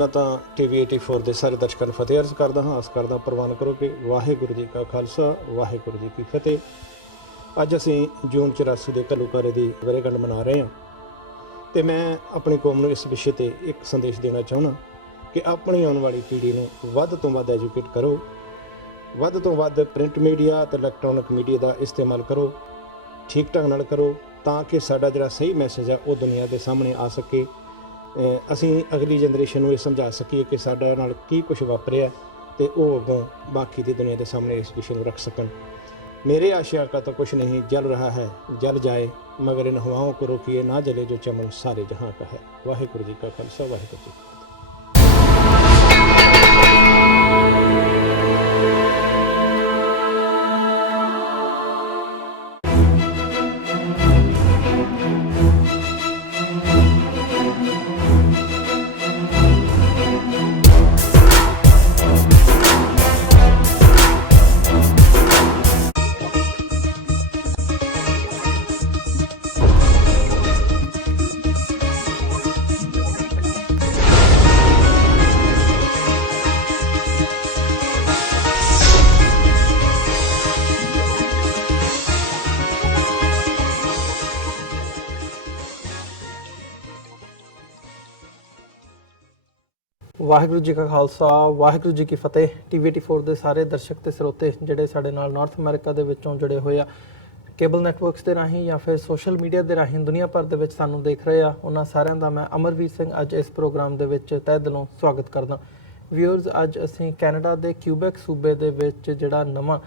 ਪਹਿਲਾਂ ਤਾਂ TV 84 ਦੇ ਸਾਰੇ ਦਰਸ਼ਕਾਂ ਨੂੰ ਫਤਿਹ ਅਰਜ਼ ਕਰਦਾ ਹਾਂ। ਆਸ ਕਰਦਾ ਪ੍ਰਵਾਨ ਕਰੋ ਕਿ ਵਾਹਿਗੁਰੂ ਜੀ ਕਾ ਖਾਲਸਾ ਵਾਹਿਗੁਰੂ ਜੀ ਕੀ ਫਤਿਹ। ਅੱਜ ਅਸੀਂ ਜੂਨ 84 ਦੇ ਘੱਲੂਘਾਰੇ ਦੀ ਵਰ੍ਹੇਗੰਢ ਮਨਾ ਰਹੇ ਹਾਂ ਅਤੇ ਮੈਂ ਆਪਣੀ ਕੌਮ ਨੂੰ ਇਸ ਵਿਸ਼ੇ 'ਤੇ ਇੱਕ ਸੰਦੇਸ਼ ਦੇਣਾ ਚਾਹੁੰਦਾ ਕਿ ਆਪਣੀ ਆਉਣ ਵਾਲੀ ਪੀੜ੍ਹੀ ਨੂੰ ਵੱਧ ਤੋਂ ਵੱਧ ਐਜੂਕੇਟ ਕਰੋ, ਵੱਧ ਤੋਂ ਵੱਧ ਪ੍ਰਿੰਟ ਮੀਡੀਆ ਅਤੇ ਇਲੈਕਟ੍ਰੋਨਿਕ ਮੀਡੀਆ ਦਾ ਇਸਤੇਮਾਲ ਕਰੋ, ਠੀਕ ਢੰਗ ਨਾਲ ਕਰੋ ਤਾਂ ਕਿ ਸਾਡਾ ਜਿਹੜਾ ਸਹੀ ਮੈਸੇਜ ਹੈ ਉਹ ਦੁਨੀਆ ਦੇ ਸਾਹਮਣੇ ਆ ਸਕੇ। ਅਸੀਂ ਅਗਲੀ ਜਨਰੇਸ਼ਨ ਨੂੰ ਇਹ ਸਮਝਾ ਸਕੀਏ ਕਿ ਸਾਡੇ ਨਾਲ ਕੀ ਕੁਝ ਵਾਪਰਿਆ ਅਤੇ ਉਹ ਅੱਗੋਂ ਬਾਕੀ ਦੀ ਦੁਨੀਆ ਦੇ ਸਾਹਮਣੇ ਇਸ ਵਿਸ਼ੇ ਨੂੰ ਰੱਖ ਸਕਣ। मेरे आशिया का तो कुछ नहीं, जल रहा है जल जाए, मगर इन हवाओं को रोकिए ना जले जो चमन सारे जहाँ का है। वाहिगुरू जी का खालसा वाहिगुरू जी। ਵਾਹਿਗੁਰੂ ਜੀ ਕਾ ਖਾਲਸਾ ਵਾਹਿਗੁਰੂ ਜੀ ਕੀ ਫਤਿਹ। TV 84 ਦੇ ਸਾਰੇ ਦਰਸ਼ਕ ਤੇ ਸਰੋਤੇ ਜਿਹੜੇ ਸਾਡੇ ਨਾਲ ਨਾਰਥ ਅਮਰੀਕਾ ਦੇ ਵਿੱਚੋਂ ਜੁੜੇ ਹੋਏ ਆ, ਕੇਬਲ ਨੈਟਵਰਕਸ ਦੇ ਰਾਹੀਂ ਜਾਂ ਫਿਰ ਸੋਸ਼ਲ ਮੀਡੀਆ ਦੇ ਰਾਹੀਂ ਦੁਨੀਆ ਭਰ ਦੇ ਵਿੱਚ ਸਾਨੂੰ ਦੇਖ ਰਹੇ ਆ, ਉਹਨਾਂ ਸਾਰਿਆਂ ਦਾ ਮੈਂ ਅਮਰਵੀਰ ਸਿੰਘ ਅੱਜ ਇਸ ਪ੍ਰੋਗਰਾਮ ਦੇ ਵਿੱਚ ਤਹਿ ਦਿਲੋਂ ਸਵਾਗਤ ਕਰਦਾ। ਵਿਊਅਰਸ, ਅੱਜ ਅਸੀਂ ਕੈਨੇਡਾ ਦੇ ਕਿਊਬੈਕ ਸੂਬੇ ਦੇ ਵਿੱਚ ਜਿਹੜਾ ਨਵਾਂ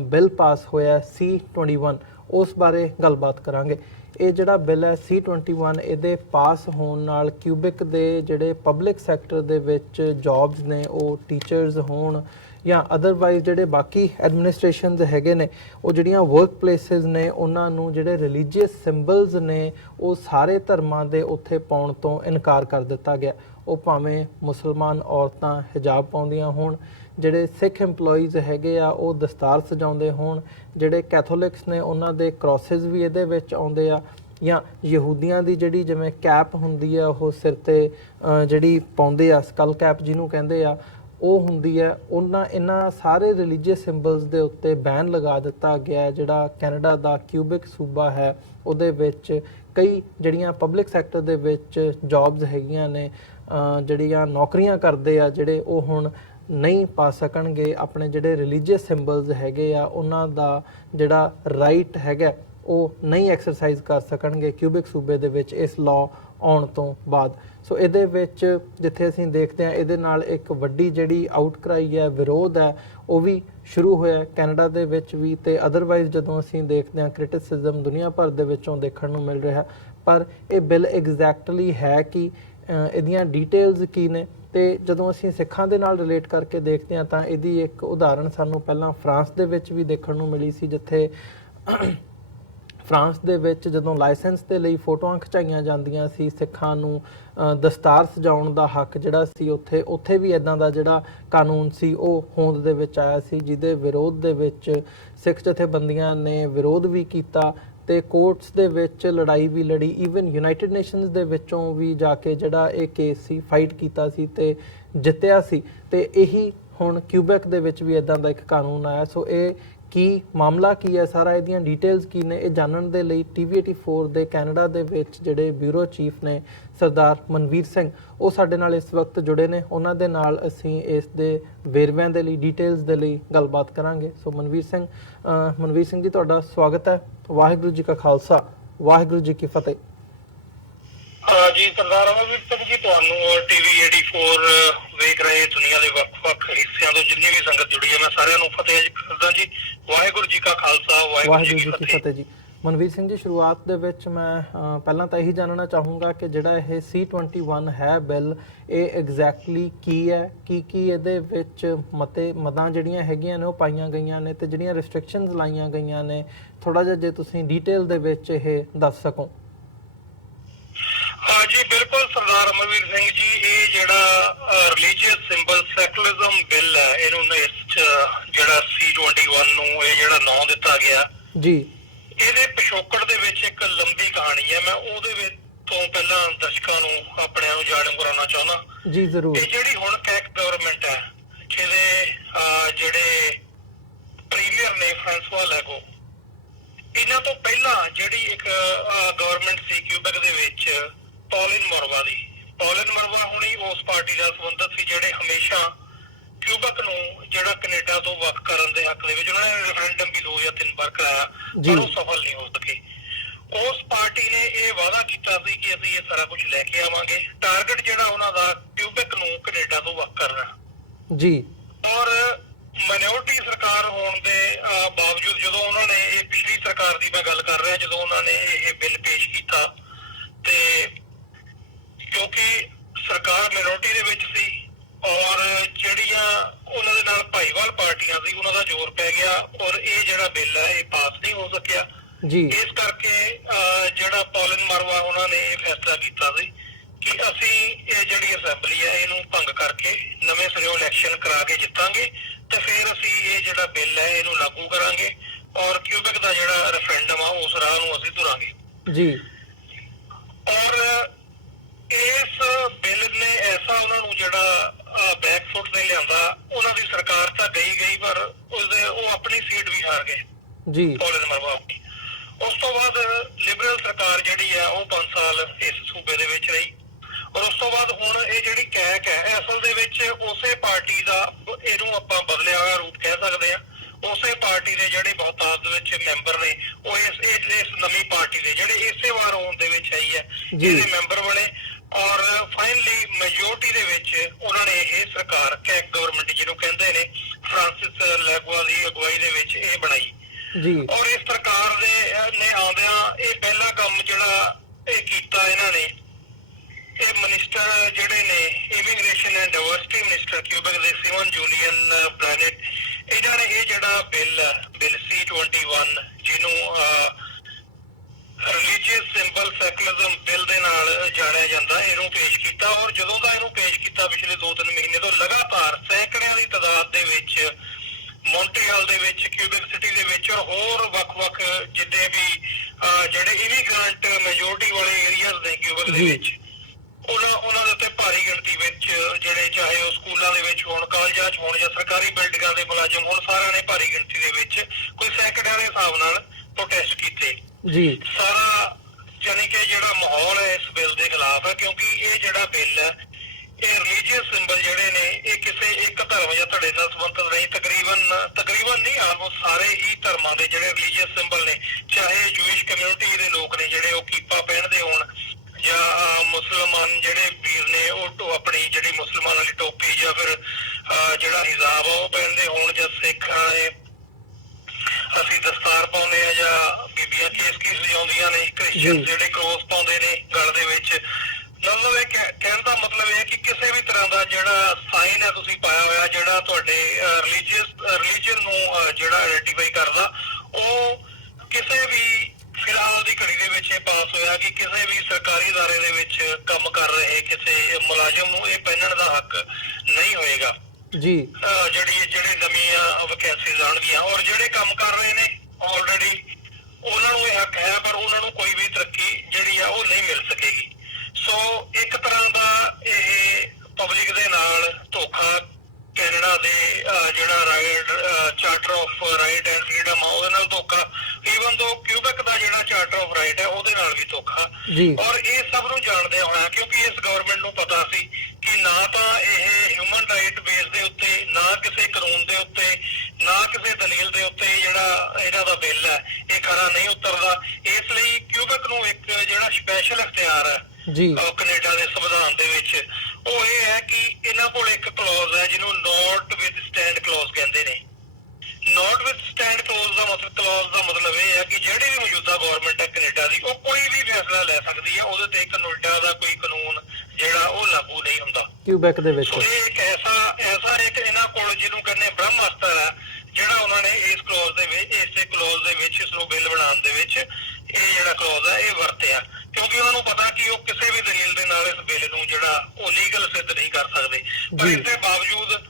ਬਿੱਲ ਪਾਸ ਹੋਇਆ C-21 ਉਸ ਬਾਰੇ ਗੱਲਬਾਤ ਕਰਾਂਗੇ। ਇਹ ਜਿਹੜਾ ਬਿੱਲ ਹੈ C-21, ਇਹਦੇ ਪਾਸ ਹੋਣ ਨਾਲ ਕਿਊਬਿਕ ਦੇ ਜਿਹੜੇ ਪਬਲਿਕ ਸੈਕਟਰ ਦੇ ਵਿੱਚ ਜੌਬਸ ਨੇ, ਉਹ ਟੀਚਰਸ ਹੋਣ ਜਾਂ ਅਦਰਵਾਈਜ਼ ਜਿਹੜੇ ਬਾਕੀ ਐਡਮਿਨਿਸਟ੍ਰੇਸ਼ਨਸ ਹੈਗੇ ਨੇ, ਉਹ ਜਿਹੜੀਆਂ ਵਰਕ ਪਲੇਸਿਸ ਨੇ ਉਹਨਾਂ ਨੂੰ ਜਿਹੜੇ ਰਿਲੀਜੀਅਸ ਸਿੰਬਲਸ ਨੇ ਉਹ ਸਾਰੇ ਧਰਮਾਂ ਦੇ ਉੱਥੇ ਪਾਉਣ ਤੋਂ ਇਨਕਾਰ ਕਰ ਦਿੱਤਾ ਗਿਆ। ਉਹ ਭਾਵੇਂ ਮੁਸਲਮਾਨ ਔਰਤਾਂ ਹਿਜਾਬ ਪਾਉਂਦੀਆਂ ਹੋਣ, ਜਿਹੜੇ ਸਿੱਖ EMPLOYEES ਹੈਗੇ ਆ ਉਹ ਦਸਤਾਰ ਸਜਾਉਂਦੇ ਹੋਣ, ਜਿਹੜੇ ਕੈਥੋਲਿਕਸ ਨੇ ਉਹਨਾਂ ਦੇ ਕ੍ਰੋਸਿਸ ਵੀ ਇਹਦੇ ਵਿੱਚ ਆਉਂਦੇ ਆ, ਜਾਂ ਯਹੂਦੀਆਂ ਦੀ ਜਿਹੜੀ ਜਿਵੇਂ ਕੈਪ ਹੁੰਦੀ ਆ ਉਹ ਸਿਰ 'ਤੇ ਜਿਹੜੀ ਪਾਉਂਦੇ ਆ, ਸਕਲ ਕੈਪ ਜਿਹਨੂੰ ਕਹਿੰਦੇ ਆ, ਉਹ ਹੁੰਦੀ ਹੈ। ਇਹਨਾਂ ਸਾਰੇ ਰਿਲੀਜੀਅਸ ਸਿੰਬਲਸ ਦੇ ਉੱਤੇ ਬੈਨ ਲਗਾ ਦਿੱਤਾ ਗਿਆ। ਜਿਹੜਾ ਕੈਨੇਡਾ ਦਾ ਕਿਊਬਿਕ ਸੂਬਾ ਹੈ ਉਹਦੇ ਵਿੱਚ ਕਈ ਜਿਹੜੀਆਂ ਪਬਲਿਕ ਸੈਕਟਰ ਦੇ ਵਿੱਚ ਜੌਬਸ ਹੈਗੀਆਂ ਨੇ, ਜਿਹੜੀਆਂ ਨੌਕਰੀਆਂ ਕਰਦੇ ਆ ਜਿਹੜੇ, ਉਹ ਹੁਣ ਨਹੀਂ ਪਾ ਸਕਣਗੇ। ਆਪਣੇ ਜਿਹੜੇ ਰਿਲੀਜੀਅਸ ਸਿੰਬਲਸ ਹੈਗੇ ਆ ਉਹਨਾਂ ਦਾ ਜਿਹੜਾ ਰਾਈਟ ਹੈਗਾ ਉਹ ਨਹੀਂ ਐਕਸਰਸਾਈਜ਼ ਕਰ ਸਕਣਗੇ ਕਿਊਬਿਕ ਸੂਬੇ ਦੇ ਵਿੱਚ ਇਸ ਲਾਅ ਆਉਣ ਤੋਂ ਬਾਅਦ। ਸੋ ਇਹਦੇ ਵਿੱਚ ਜਿੱਥੇ ਅਸੀਂ ਦੇਖਦੇ ਹਾਂ ਇਹਦੇ ਨਾਲ ਇੱਕ ਵੱਡੀ ਜਿਹੜੀ ਆਊਟਕ੍ਰਾਈ ਹੈ, ਵਿਰੋਧ ਹੈ, ਉਹ ਵੀ ਸ਼ੁਰੂ ਹੋਇਆ ਕੈਨੇਡਾ ਦੇ ਵਿੱਚ ਵੀ, ਅਤੇ ਅਦਰਵਾਈਜ਼ ਜਦੋਂ ਅਸੀਂ ਦੇਖਦੇ ਹਾਂ ਕ੍ਰਿਟਿਸਿਜ਼ਮ ਦੁਨੀਆ ਭਰ ਦੇ ਵਿੱਚੋਂ ਦੇਖਣ ਨੂੰ ਮਿਲ ਰਿਹਾ। ਪਰ ਇਹ ਬਿੱਲ ਐਗਜ਼ੈਕਟਲੀ ਹੈ ਕਿ ਇਹਦੀਆਂ ਡੀਟੇਲਸ ਕੀ ਨੇ, ਅਤੇ ਜਦੋਂ ਅਸੀਂ ਸਿੱਖਾਂ ਦੇ ਨਾਲ ਰਿਲੇਟ ਕਰਕੇ ਦੇਖਦੇ ਹਾਂ ਤਾਂ ਇਹਦੀ ਇੱਕ ਉਦਾਹਰਣ ਸਾਨੂੰ ਪਹਿਲਾਂ ਫਰਾਂਸ ਦੇ ਵਿੱਚ ਵੀ ਦੇਖਣ ਨੂੰ ਮਿਲੀ ਸੀ, ਜਿੱਥੇ ਫਰਾਂਸ ਦੇ ਵਿੱਚ ਜਦੋਂ ਲਾਇਸੈਂਸ ਦੇ ਲਈ ਫੋਟੋਆਂ ਖਿਚਾਈਆਂ ਜਾਂਦੀਆਂ ਸੀ, ਸਿੱਖਾਂ ਨੂੰ ਦਸਤਾਰ ਸਜਾਉਣ ਦਾ ਹੱਕ ਜਿਹੜਾ ਸੀ ਉੱਥੇ ਵੀ ਇੱਦਾਂ ਦਾ ਜਿਹੜਾ ਕਾਨੂੰਨ ਸੀ ਉਹ ਹੋਂਦ ਦੇ ਵਿੱਚ ਆਇਆ ਸੀ, ਜਿਹਦੇ ਵਿਰੋਧ ਦੇ ਵਿੱਚ ਸਿੱਖ ਜਥੇਬੰਦੀਆਂ ਨੇ ਵਿਰੋਧ ਵੀ ਕੀਤਾ ਅਤੇ ਕੋਰਟਸ ਦੇ ਵਿੱਚ ਲੜਾਈ ਵੀ ਲੜੀ। ਈਵਨ ਯੂਨਾਈਟਿਡ ਨੇਸ਼ਨਸ ਦੇ ਵਿੱਚੋਂ ਵੀ ਜਾ ਕੇ ਜਿਹੜਾ ਇਹ ਕੇਸ ਸੀ ਫਾਈਟ ਕੀਤਾ ਸੀ ਅਤੇ ਜਿੱਤਿਆ ਸੀ। ਅਤੇ ਇਹੀ ਹੁਣ ਕਿਊਬੈਕ ਦੇ ਵਿੱਚ ਵੀ ਇੱਦਾਂ ਦਾ ਇੱਕ ਕਾਨੂੰਨ ਆਇਆ। ਸੋ ਇਹ ਕੀ ਮਾਮਲਾ ਕੀ ਹੈ ਸਾਰਾ, ਇਹਦੀਆਂ ਡੀਟੇਲਸ ਕੀ ਨੇ, ਇਹ ਜਾਣਨ ਦੇ ਲਈ TV 84 ਦੇ ਕੈਨੇਡਾ ਦੇ ਵਿੱਚ ਜਿਹੜੇ ਬਿਊਰੋ ਚੀਫ ਨੇ ਸਰਦਾਰ ਮਨਵੀਰ ਸਿੰਘ, ਉਹ ਸਾਡੇ ਨਾਲ ਇਸ ਵਕਤ ਜੁੜੇ ਨੇ। ਉਹਨਾਂ ਦੇ ਨਾਲ ਅਸੀਂ ਇਸ ਦੇ ਵੇਰਵਿਆਂ ਦੇ ਲਈ, ਡੀਟੇਲਸ ਦੇ ਲਈ ਗੱਲਬਾਤ ਕਰਾਂਗੇ। ਸੋ ਮਨਵੀਰ ਸਿੰਘ ਜੀ, ਤੁਹਾਡਾ ਸਵਾਗਤ ਹੈ। ਵਾਹਿਗੁਰੂ ਜੀ ਕਾ ਖਾਲਸਾ ਵਾਹਿਗੁਰੂ ਜੀ ਕੀ ਫਤਿਹ। ਜੀ ਸਰਦਾਰ ਅਮਰਵੀਰ ਸਿੰਘ ਜੀ, ਤੁਹਾਨੂੰ TV 84 ਵੇਖ ਰਹੇ ਦੁਨੀਆ ਦੇ ਵੱਖ-ਵੱਖ ਹਿੱਸਿਆਂ ਤੋਂ ਜਿੰਨੀ ਵੀ ਸੰਗਤ ਜੁੜੀ ਹੈ, ਮੈਂ ਸਾਰਿਆਂ ਨੂੰ ਫਤਿਹ ਕਰਦਾ ਜੀ। ਵਾਹਿਗੁਰੂ ਜੀ ਕਾ ਖਾਲਸਾ ਵਾਹਿਗੁਰੂ ਜੀ ਕੀ ਫਤਿਹ ਜੀ। ਮਨਵੀਰ ਸਿੰਘ ਜੀ, ਸ਼ੁਰੂਆਤ ਦੇ ਵਿੱਚ ਮੈਂ ਪਹਿਲਾਂ ਤਾਂ ਇਹੀ ਜਾਣਨਾ ਚਾਹੂੰਗਾ ਕਿ ਜਿਹੜਾ ਇਹ C-21 ਹੈ ਬਿੱਲ, ਇਹ ਐਗਜ਼ੈਕਟਲੀ ਕੀ ਹੈ, ਕੀ ਇਹਦੇ ਵਿੱਚ ਮਤਾਂ ਜਿਹੜੀਆਂ ਹੈਗੀਆਂ ਨੇ ਉਹ ਪਾਈਆਂ ਗਈਆਂ ਨੇ, ਅਤੇ ਜਿਹੜੀਆਂ ਰਿਸਟ੍ਰਿਕਸ਼ਨਸ ਲਾਈਆਂ ਗਈਆਂ ਨੇ, ਥੋੜ੍ਹਾ ਜਿਹਾ ਜੇ ਤੁਸੀਂ ਡੀਟੇਲ ਦੇ ਵਿੱਚ ਇਹ ਦੱਸ ਸਕੋ। ਜੀ ਬਿਲਕੁਲ ਸਰਦਾਰ ਅਮਰਵੀਰ ਸਿੰਘ ਜੀ, ਇਹ ਜਿਹੜਾ ਰਿਲੀਜੀਅਸ ਸਿੰਬਲ ਸੈਕੂਲਰਿਜ਼ਮ ਬਿੱਲ ਹੈ, ਇਹਨੂੰ ਜਿਹੜਾ C-21 ਨੂੰ ਇਹ ਜਿਹੜਾ ਨਾਂ ਦਿੱਤਾ ਗਿਆ ਜੀ, ਇਹਦੇ ਪਿਛੋਕੜ ਦੇ ਵਿੱਚ ਇੱਕ ਲੰਬੀ ਕਹਾਣੀ ਹੈ। ਮੈਂ ਉਹਦੇ ਵਿੱਚ ਤੋਂ ਪਹਿਲਾਂ ਦਰਸ਼ਕਾਂ ਨੂੰ ਆਪਣਿਆਂ ਨੂੰ ਜਾਣੂ ਕਰਾਉਣਾ ਚਾਹੁੰਦਾ। ਜੀ ਜ਼ਰੂਰ। ਇਹ ਜਿਹੜੀ ਹੁਣ ਕੈਕ ਗਵਰਨਮੈਂਟ ਹੈ, ਜਿਹਦੇ ਜਿਹੜੇ ਪ੍ਰੀਮੀਅਰ ਨੇ ਫ੍ਰਾਂਸਵਾ ਲੈਗੋ, ਇਹਨਾਂ ਤੋਂ ਪਹਿਲਾਂ ਜਿਹੜੀ ਇੱਕ ਗਵਰਨਮੈਂਟ ਸੀ ਕਿਊਬੈਕ ਦੇ ਵਿੱਚ ਪੌਲਿਨ ਮੋਰਵਾ ਦੀ। ਪੌਲਿਨ ਮੋਰਵਾ ਹੁਣੀ ਉਸ ਪਾਰਟੀ ਨਾਲ ਸੰਬੰਧਿਤ ਸੀ ਜਿਹੜੇ ਹਮੇਸ਼ਾ ਕਿਊਬੈਕ ਨੂੰ ਜਿਹੜਾ ਕੈਨੇਡਾ ਤੋਂ ਵੱਖ ਕਰਨ ਦੇ ਹੱਕ ਦੇ ਵਿੱਚ ਉਹਨਾਂ ਨੇ ਰੈਫਰੈਂਡਮ ਵੀ 2 ਜਾਂ 3 ਵਾਰ ਕਰਾਇਆ, ਪਰ ਉਹ ਸਫਲ ਨਹੀਂ ਹੋ ਸਕੇ। ਉਸ ਪਾਰਟੀ ਨੇ ਇਹ ਵਾਅਦਾ ਕੀਤਾ ਸੀ ਕਿ ਅਸੀਂ ਇਹ ਸਾਰਾ ਕੁਝ ਲੈ ਕੇ ਆਵਾਂਗੇ। ਟਾਰਗੇਟ ਜਿਹੜਾ ਉਹਨਾਂ ਦਾ ਕਿਊਬੈਕ ਨੂੰ ਕੈਨੇਡਾ ਤੋਂ ਵੱਖ ਕਰਨਾ ਜੀ। ਔਰ ਮਾਈਨੋਰਟੀ ਸਰਕਾਰ ਹੋਣ ਦੇ ਬਾਵਜੂਦ ਜਦੋਂ ਉਹਨਾਂ ਨੇ ਇਹ ਪਿਛਲੀ ਸਰਕਾਰ ਦੀ ਮੈਂ ਗੱਲ ਕਰ ਰਿਹਾ, ਜਦੋਂ ਉਹਨਾਂ ਨੇ ਇਹ ਬਿੱਲ ਪੇਸ਼ ਕੀਤਾ ਤੇ ਕਿਉਂਕਿ ਸਰਕਾਰ ਮਾਈਨੋਰਟੀ ਦੇ ਵਿੱਚ ਸੀ ਔਰ ਜਿਹੜੀਆਂ ਉਹਨਾਂ ਦੇ ਨਾਲ ਭਾਈਵਾਲ ਪਾਰਟੀਆਂ ਸੀ ਉਹਨਾਂ ਦਾ ਜ਼ੋਰ ਪੈ ਗਿਆ ਔਰ ਇਹ ਜਿਹੜਾ ਬਿੱਲ ਹੈ ਇਹ ਪਾਸ ਨਹੀਂ ਹੋ ਸਕਿਆ ਜੀ। ਇਸ ਕਰਕੇ ਜਿਹੜਾ ਪੌਲਿਨ ਮੋਰਵਾ ਉਹਨਾਂ ਨੇ ਇਹ ਫੈਸਲਾ ਕੀਤਾ ਸੀ ਕਿ ਅਸੀਂ ਇਹ ਜਿਹੜੀ ਅਸੈਂਬਲੀ ਹੈ ਇਹਨੂੰ ਭੰਗ ਕਰਕੇ ਨਵੇਂ ਸਿਰੋਂ ਇਲੈਕਸ਼ਨ ਕਰਾ ਕੇ ਜਿੱਤਾਂਗੇ ਤੇ ਫਿਰ ਅਸੀਂ ਇਹ ਜਿਹੜਾ ਬਿੱਲ ਹੈ ਇਹਨੂੰ ਲਾਗੂ ਕਰਾਂਗੇ ਔਰ ਕਿਊਬੈਕ ਦਾ ਜਿਹੜਾ ਰੈਫਰੈਂਡਮ ਆ ਉਸ ਰਾਹ ਨੂੰ ਅਸੀਂ ਤੁਰਾਂਗੇ ਜੀ। ਔਰ ਇਸ ਬਿੱਲ ਨੇ ਐਸਾ ਉਹਨਾਂ ਨੂੰ ਜਿਹੜਾ ਬੈਕਫੁੱਟ ਤੇ ਲਿਆਂਦਾ। ਉਹਨਾਂ ਦੀ ਸਰਕਾਰ ਤਾਂ ਗਈ ਪਰ ਉਹ ਆਪਣੀ ਸੀਟ ਵੀ ਹਾਰ ਗਏ ਜੀ। ਪੌਲਿਨ ਮੋਰਵਾ। ਉਸ ਤੋਂ ਬਾਅਦ ਲਿਬਰਲ ਸਰਕਾਰ ਜਿਹੜੀ ਆ ਉਹ 5 ਸਾਲ ਇਸ ਸੂਬੇ ਦੇ ਵਿੱਚ ਰਹੀ ਔਰ ਉਸ ਤੋਂ ਬਾਅਦ ਹੁਣ ਇਹ ਜਿਹੜੀ ਕੈਕ ਹੈ ਅਸਲ ਦੇ ਵਿੱਚ ਉਸੇ ਪਾਰਟੀ ਦਾ, ਇਹਨੂੰ ਆਪਾਂ ਬਦਲਿਆ ਹੋਇਆ ਰੂਪ ਕਹਿ ਸਕਦੇ ਆ, ਉਸੇ ਪਾਰਟੀ ਦੇ ਜਿਹੜੇ ਬਹੁਤਾਤ ਦੇ ਵਿੱਚ ਮੈਂਬਰ ਨੇ ਉਹ ਇਸ ਨਵੀਂ ਪਾਰਟੀ ਦੇ ਜਿਹੜੇ ਇਸੇ ਵਾਰ ਹੋਣ ਦੇ ਵਿੱਚ ਆਈ ਹੈ ਇਹਦੇ ਮੈਂਬਰ ਬਣੇ ਔਰ ਫਾਈਨਲੀ ਮੈਜੋਰਟੀ ਦੇ ਵਿੱਚ ਉਹਨਾਂ ਨੇ ਇਹ ਸਰਕਾਰ ਕੈਕ ਗਵਰਨਮੈਂਟ ਜਿਹਨੂੰ ਕਹਿੰਦੇ ਨੇ ਫ੍ਰਾਂਸਿਸ ਲੈਗਵਾ ਦੀ ਅਗਵਾਈ ਦੇ ਵਿੱਚ ਇਹ ਬਣਾਈ ਜੀ। ਔਰ ਇਸ ਸਰਕਾਰ ਨੇ ਆਉਂਦਿਆਂ ਇਹ ਪਹਿਲਾ ਕੰਮ ਜਿਹੜਾ ਇਹ ਕੀਤਾ ਇਹਨਾਂ ਨੇ, ਇਹ ਮਿਨਿਸਟਰ ਜਿਹੜੇ ਨੇ immigration and diversity minister Quebec ਦੇ ਸਿਮਨ ਜੂਲੀਅਨ ਬ੍ਰਾਨੇਟ, ਇਹਨਾਂ ਨੇ ਇਹ ਜਿਹੜਾ ਬਿੱਲ C-21 ਜਿਹਨੂੰ ਰਿਲੀਜੀਅਸ ਸਿੰਬਲ ਸੈਕੂਲਰਿਜ਼ਮ ਬਿੱਲ ਦੇ ਨਾਲ ਜਾਣਿਆ ਜਾਂਦਾ, ਇਹਨੂੰ ਪੇਸ਼ ਕੀਤਾ ਔਰ ਜਦੋਂ ਦਾ ਇਹਨੂੰ ਪੇਸ਼ ਕੀਤਾ ਪਿਛਲੇ 2-3 ਮਹੀਨੇ ਤੋਂ ਲਗਾਤਾਰ ਸੈਂਕੜਿਆਂ ਦੀ ਤਾਦਾਦ ਦੇ ਵਿੱਚ ਮੌਂਟਰੀਅਲ ਦੇ ਵਿੱਚ, ਕਿਊਬੈਕ ਸਿਟੀ ਦੇ ਵਿੱਚ ਔਰ ਹੋਰ ਵੱਖ-ਵੱਖ ਜਿੱਦੇ ਵੀ ਜਿਹੜੇ ਇਮੀਗ੍ਰੈਂਟ ਮੈਜੋਰਟੀ ਵਾਲੇ ਏਰੀਆਜ਼ ਨੇ ਕਿਊਬੈਕ ਦੇ ਵਿੱਚ ਉਹਨਾਂ ਦੇ ਉੱਤੇ ਭਾਰੀ ਗਿਣਤੀ ਵਿੱਚ ਜਿਹੜੇ ਚਾਹੇ ਉਹ ਸਕੂਲਾਂ ਦੇ ਵਿੱਚ ਹੋਣ, ਕਾਲਜਾਂ 'ਚ ਹੋਣ ਜਾਂ ਸਰਕਾਰੀ ਬਿਲਡਿੰਗਾਂ ਦੇ ਮੁਲਾਜ਼ਮ ਹੋਣ, ਸਾਰਿਆਂ ਨੇ ਭਾਰੀ ਗਿਣਤੀ ਦੇ ਵਿੱਚ ਕੋਈ ਸੈਂਕੜਿਆਂ ਦੇ ਹਿਸਾਬ ਨਾਲ ਪ੍ਰੋਟੈਸਟ ਕੀਤੇ ਜੀ। ਸਾਰਾ ਜਾਨੀ ਕਿ ਜਿਹੜਾ ਮਾਹੌਲ ਹੈ ਇਸ ਬਿੱਲ ਦੇ ਖਿਲਾਫ ਹੈ ਕਿਉਂਕਿ ਇਹ ਜਿਹੜਾ ਬਿੱਲ ਹੈ ਇਹ ਰਿਲੀਜੀਅਸ ਸਿੰਬਲ ਜਿਹੜੇ ਨੇ ਇਹ ਕਿਸੇ ਇੱਕ ਧਰਮ ਜਾਂ ਧੜੇ ਨਾਲ ਸੰਬੰਧਿਤ ਨਹੀਂ, ਤਕਰੀਬਨ ਨਹੀਂ ਆਲਮੋਸਟ ਸਾਰੇ ਹੀ ਧਰਮਾਂ ਦੇ ਜਿਹੜੇ ਰਿਲੀਜੀਅਸ ਸਿੰਬਲ ਨੇ, ਚਾਹੇ ਜੂਇਸ਼ ਕਮਿਊਨਿਟੀ ਦੇ ਲੋਕ ਨੇ ਜਿਹੜੇ ਉਹ ਕੀਪਾ ਪਹਿਨਦੇ ਹੋਣ ਜਾਂ ਮੁਸਲਮਾਨ ਜਿਹੜੇ ਵੀਰ ਨੇ ਉਹ ਆਪਣੀ ਜਿਹੜੀ ਮੁਸਲਮਾਨ ਵਾਲੀ ਟੋਪੀ ਜਾਂ ਫਿਰ ਜਿਹੜਾ ਹਿਜਾਬ ਉਹ ਪਹਿਨਦੇ ਹੋਣ, ਜਾਂ ਸਿੱਖ ਅਸੀਂ ਦਸਤਾਰ ਪਾਉਂਦੇ ਆ ਜਾਂ ਬੀਬੀਆਂ ਕੇਸ ਸਜਾਉਂਦੀਆਂ ਨੇ, ਕ੍ਰਿਸਚੀਅਨ ਜਿਹੜੇ ਕ੍ਰੋਸ ਪਾਉਂਦੇ ਨੇ ਗਲ ਦੇ ਵਿੱਚ। ਮਤਲਬ ਇਹ ਕਹਿਣ ਦਾ ਮਤਲਬ ਇਹ ਹੈ ਕਿ ਕਿਸੇ ਵੀ ਤਰ੍ਹਾਂ ਦਾ ਜਿਹੜਾ ਸਾਈਨ ਹੈ ਤੁਸੀਂ ਪਾਇਆ ਹੋਇਆ ਜਿਹੜਾ ਤੁਹਾਡੇ ਰਿਲੀਜੀਅਨ ਨੂੰ ਜਿਹੜਾ ਆਇਡੈਂਟੀਫਾਈ ਕਰਦਾ, ਉਹ ਕਿਸੇ ਵੀ ਫਿਲਹਾਲ ਦੀ ਘੜੀ ਦੇ ਵਿੱਚ ਇਹ ਪਾਸ ਹੋਇਆ ਕਿ ਕਿਸੇ ਵੀ ਸਰਕਾਰੀ ਅਦਾਰੇ ਦੇ ਵਿੱਚ ਕੰਮ ਕਰ ਰਹੇ ਕਿਸੇ ਮੁਲਾਜ਼ਮ ਨੂੰ ਇਹ ਪਹਿਨਣ ਦਾ ਹੱਕ ਨਹੀਂ ਹੋਏਗਾ ਜੀ। ਜਿਹੜੇ ਨਵੀਆਂ ਵੈਕੈਂਸੀਜ਼ ਆਉਣਗੀਆਂ ਔਰ ਜਿਹੜੇ ਕੰਮ ਕਰ ਰਹੇ ਨੇ ਆਲਰੇਡੀ ਉਹਨਾਂ ਨੂੰ ਇਹ ਹੱਕ ਹੈ ਪਰ ਉਹਨਾਂ ਨੂੰ ਕੋਈ ਵੀ ਤਰੱਕੀ ਜਿਹੜੀ ਆ ਉਹ ਨਹੀਂ ਮਿਲ ਸਕੇਗੀ। ਸੋ ਇੱਕ ਤਰ੍ਹਾਂ ਦਾ ਇਹ ਪਬਲਿਕ ਦੇ ਨਾਲ ਧੋਖਾ ਕੈਨੇਡਾ ਦੇ ਜਿਹੜਾ right charter of right and freedom ਆ ਉਹਦੇ ਨਾਲ ਧੋਖਾ, ਈਵਨ ਦੋ ਕਿਊਬੈਕ ਦਾ ਜਿਹੜਾ ਚਾਰਟਰ ਆਫ ਰਾਈਟ ਹੈ ਉਹਦੇ ਨਾਲ ਵੀ ਧੋਖਾ। ਔਰ ਇਹ ਸਭ ਨੂੰ ਜਾਣਦੇ ਹੋਇਆ ਕਿਉਂਕਿ ਇਸ ਗਵਰਨਮੈਂਟ ਨੂੰ ਪਤਾ ਸੀ ਕਿ ਨਾ ਤਾਂ ਇਹ ਹਿਊਮਨ ਰਾਈਟ ਬੇਸ ਦੇ ਉੱਤੇ, ਨਾ ਕਿਸੇ ਕਾਨੂੰਨ ਦੇ ਉੱਤੇ, ਨਾ ਕਿਸੇ ਦਲੀਲ ਦੇ ਉੱਤੇ ਜਿਹੜਾ ਇਹਨਾਂ ਦਾ ਬਿੱਲ ਹੈ ਇਹ ਖਰਾ ਨਹੀਂ ਉਤਰਦਾ। ਇਸ ਲਈ ਕਿਊਬੈਕ ਨੂੰ ਇੱਕ ਜਿਹੜਾ ਸਪੈਸ਼ਲ ਇਖਤਿਆਰ ਹੈ ਕੈਨੇਡਾ ਦੇ ਸੰਵਿਧਾਨ ਦੇ ਵਿੱਚ ਉਹ ਇਹ ਹੈ ਕਿ ਇਹਨਾਂ ਕੋਲ ਇੱਕ ਕਲੌਜ਼ ਹੈ ਜਿਹਨੂੰ ਨੋਟ ਵਿਦ ਸਟੈਂਡ ਕਲੌਜ਼ ਕਹਿੰਦੇ ਨੇ। ਨੋਟ ਵਿਦ ਸਟੈਂਡ ਕਲੌਜ਼ ਦਾ ਮਤਲਬ ਇਹ ਹੈ ਕਿ ਜਿਹੜੀ ਵੀ ਮੌਜੂਦਾ ਗਵਰਨਮੈਂਟ ਹੈ ਕੈਨੇਡਾ ਦੀ ਉਹ ਕੋਈ ਵੀ ਫੈਸਲਾ ਲੈ ਸਕਦੀ ਹੈ, ਉਹਦੇ ਤੇ ਕੈਨੇਡਾ ਦਾ ਕੋਈ ਕਾਨੂੰਨ ਜਿਹੜਾ ਉਹ ਲਾਗੂ ਨਹੀਂ ਹੁੰਦਾ ਕਿਊਬੈਕ ਦੇ ਵਿੱਚ। ਇਹ ਇੱਕ ਐਸਾ ਇੱਕ ਇਹਨਾਂ ਕੋਲ ਜਿਹਨੂੰ ਕਹਿੰਦੇ ਬ੍ਰਹਮ ਅਸਤਰ ਹੈ ਜਿਹੜਾ ਉਹਨਾਂ ਨੇ ਇਸ ਕਲੌਜ਼ ਦੇ ਵਿੱਚ, ਇਸੇ ਕਲੌਜ਼ ਦੇ ਵਿੱਚ, ਇਸ ਨੂੰ ਬਿੱਲ ਬਣਾਉਣ ਦੇ ਵਿੱਚ ਇਹ ਜਿਹੜਾ ਕਲੌਜ਼ ਹੈ ਇਹ ਵਰਤਿਆ ਕਿਉਂਕਿ ਉਹਨਾਂ ਨੂੰ ਪਤਾ ਕਿ ਉਹ ਕਿਸੇ ਵੀ ਦਲੀਲ ਦੇ ਨਾਲ ਇਸ ਬਿੱਲ ਨੂੰ ਜਿਹੜਾ ਉਹ ਲੀਗਲ ਸਿੱਧ ਨਹੀਂ ਕਰ ਸਕਦੇ। ਪਰ ਇਸ ਦੇ ਬਾਵਜੂਦ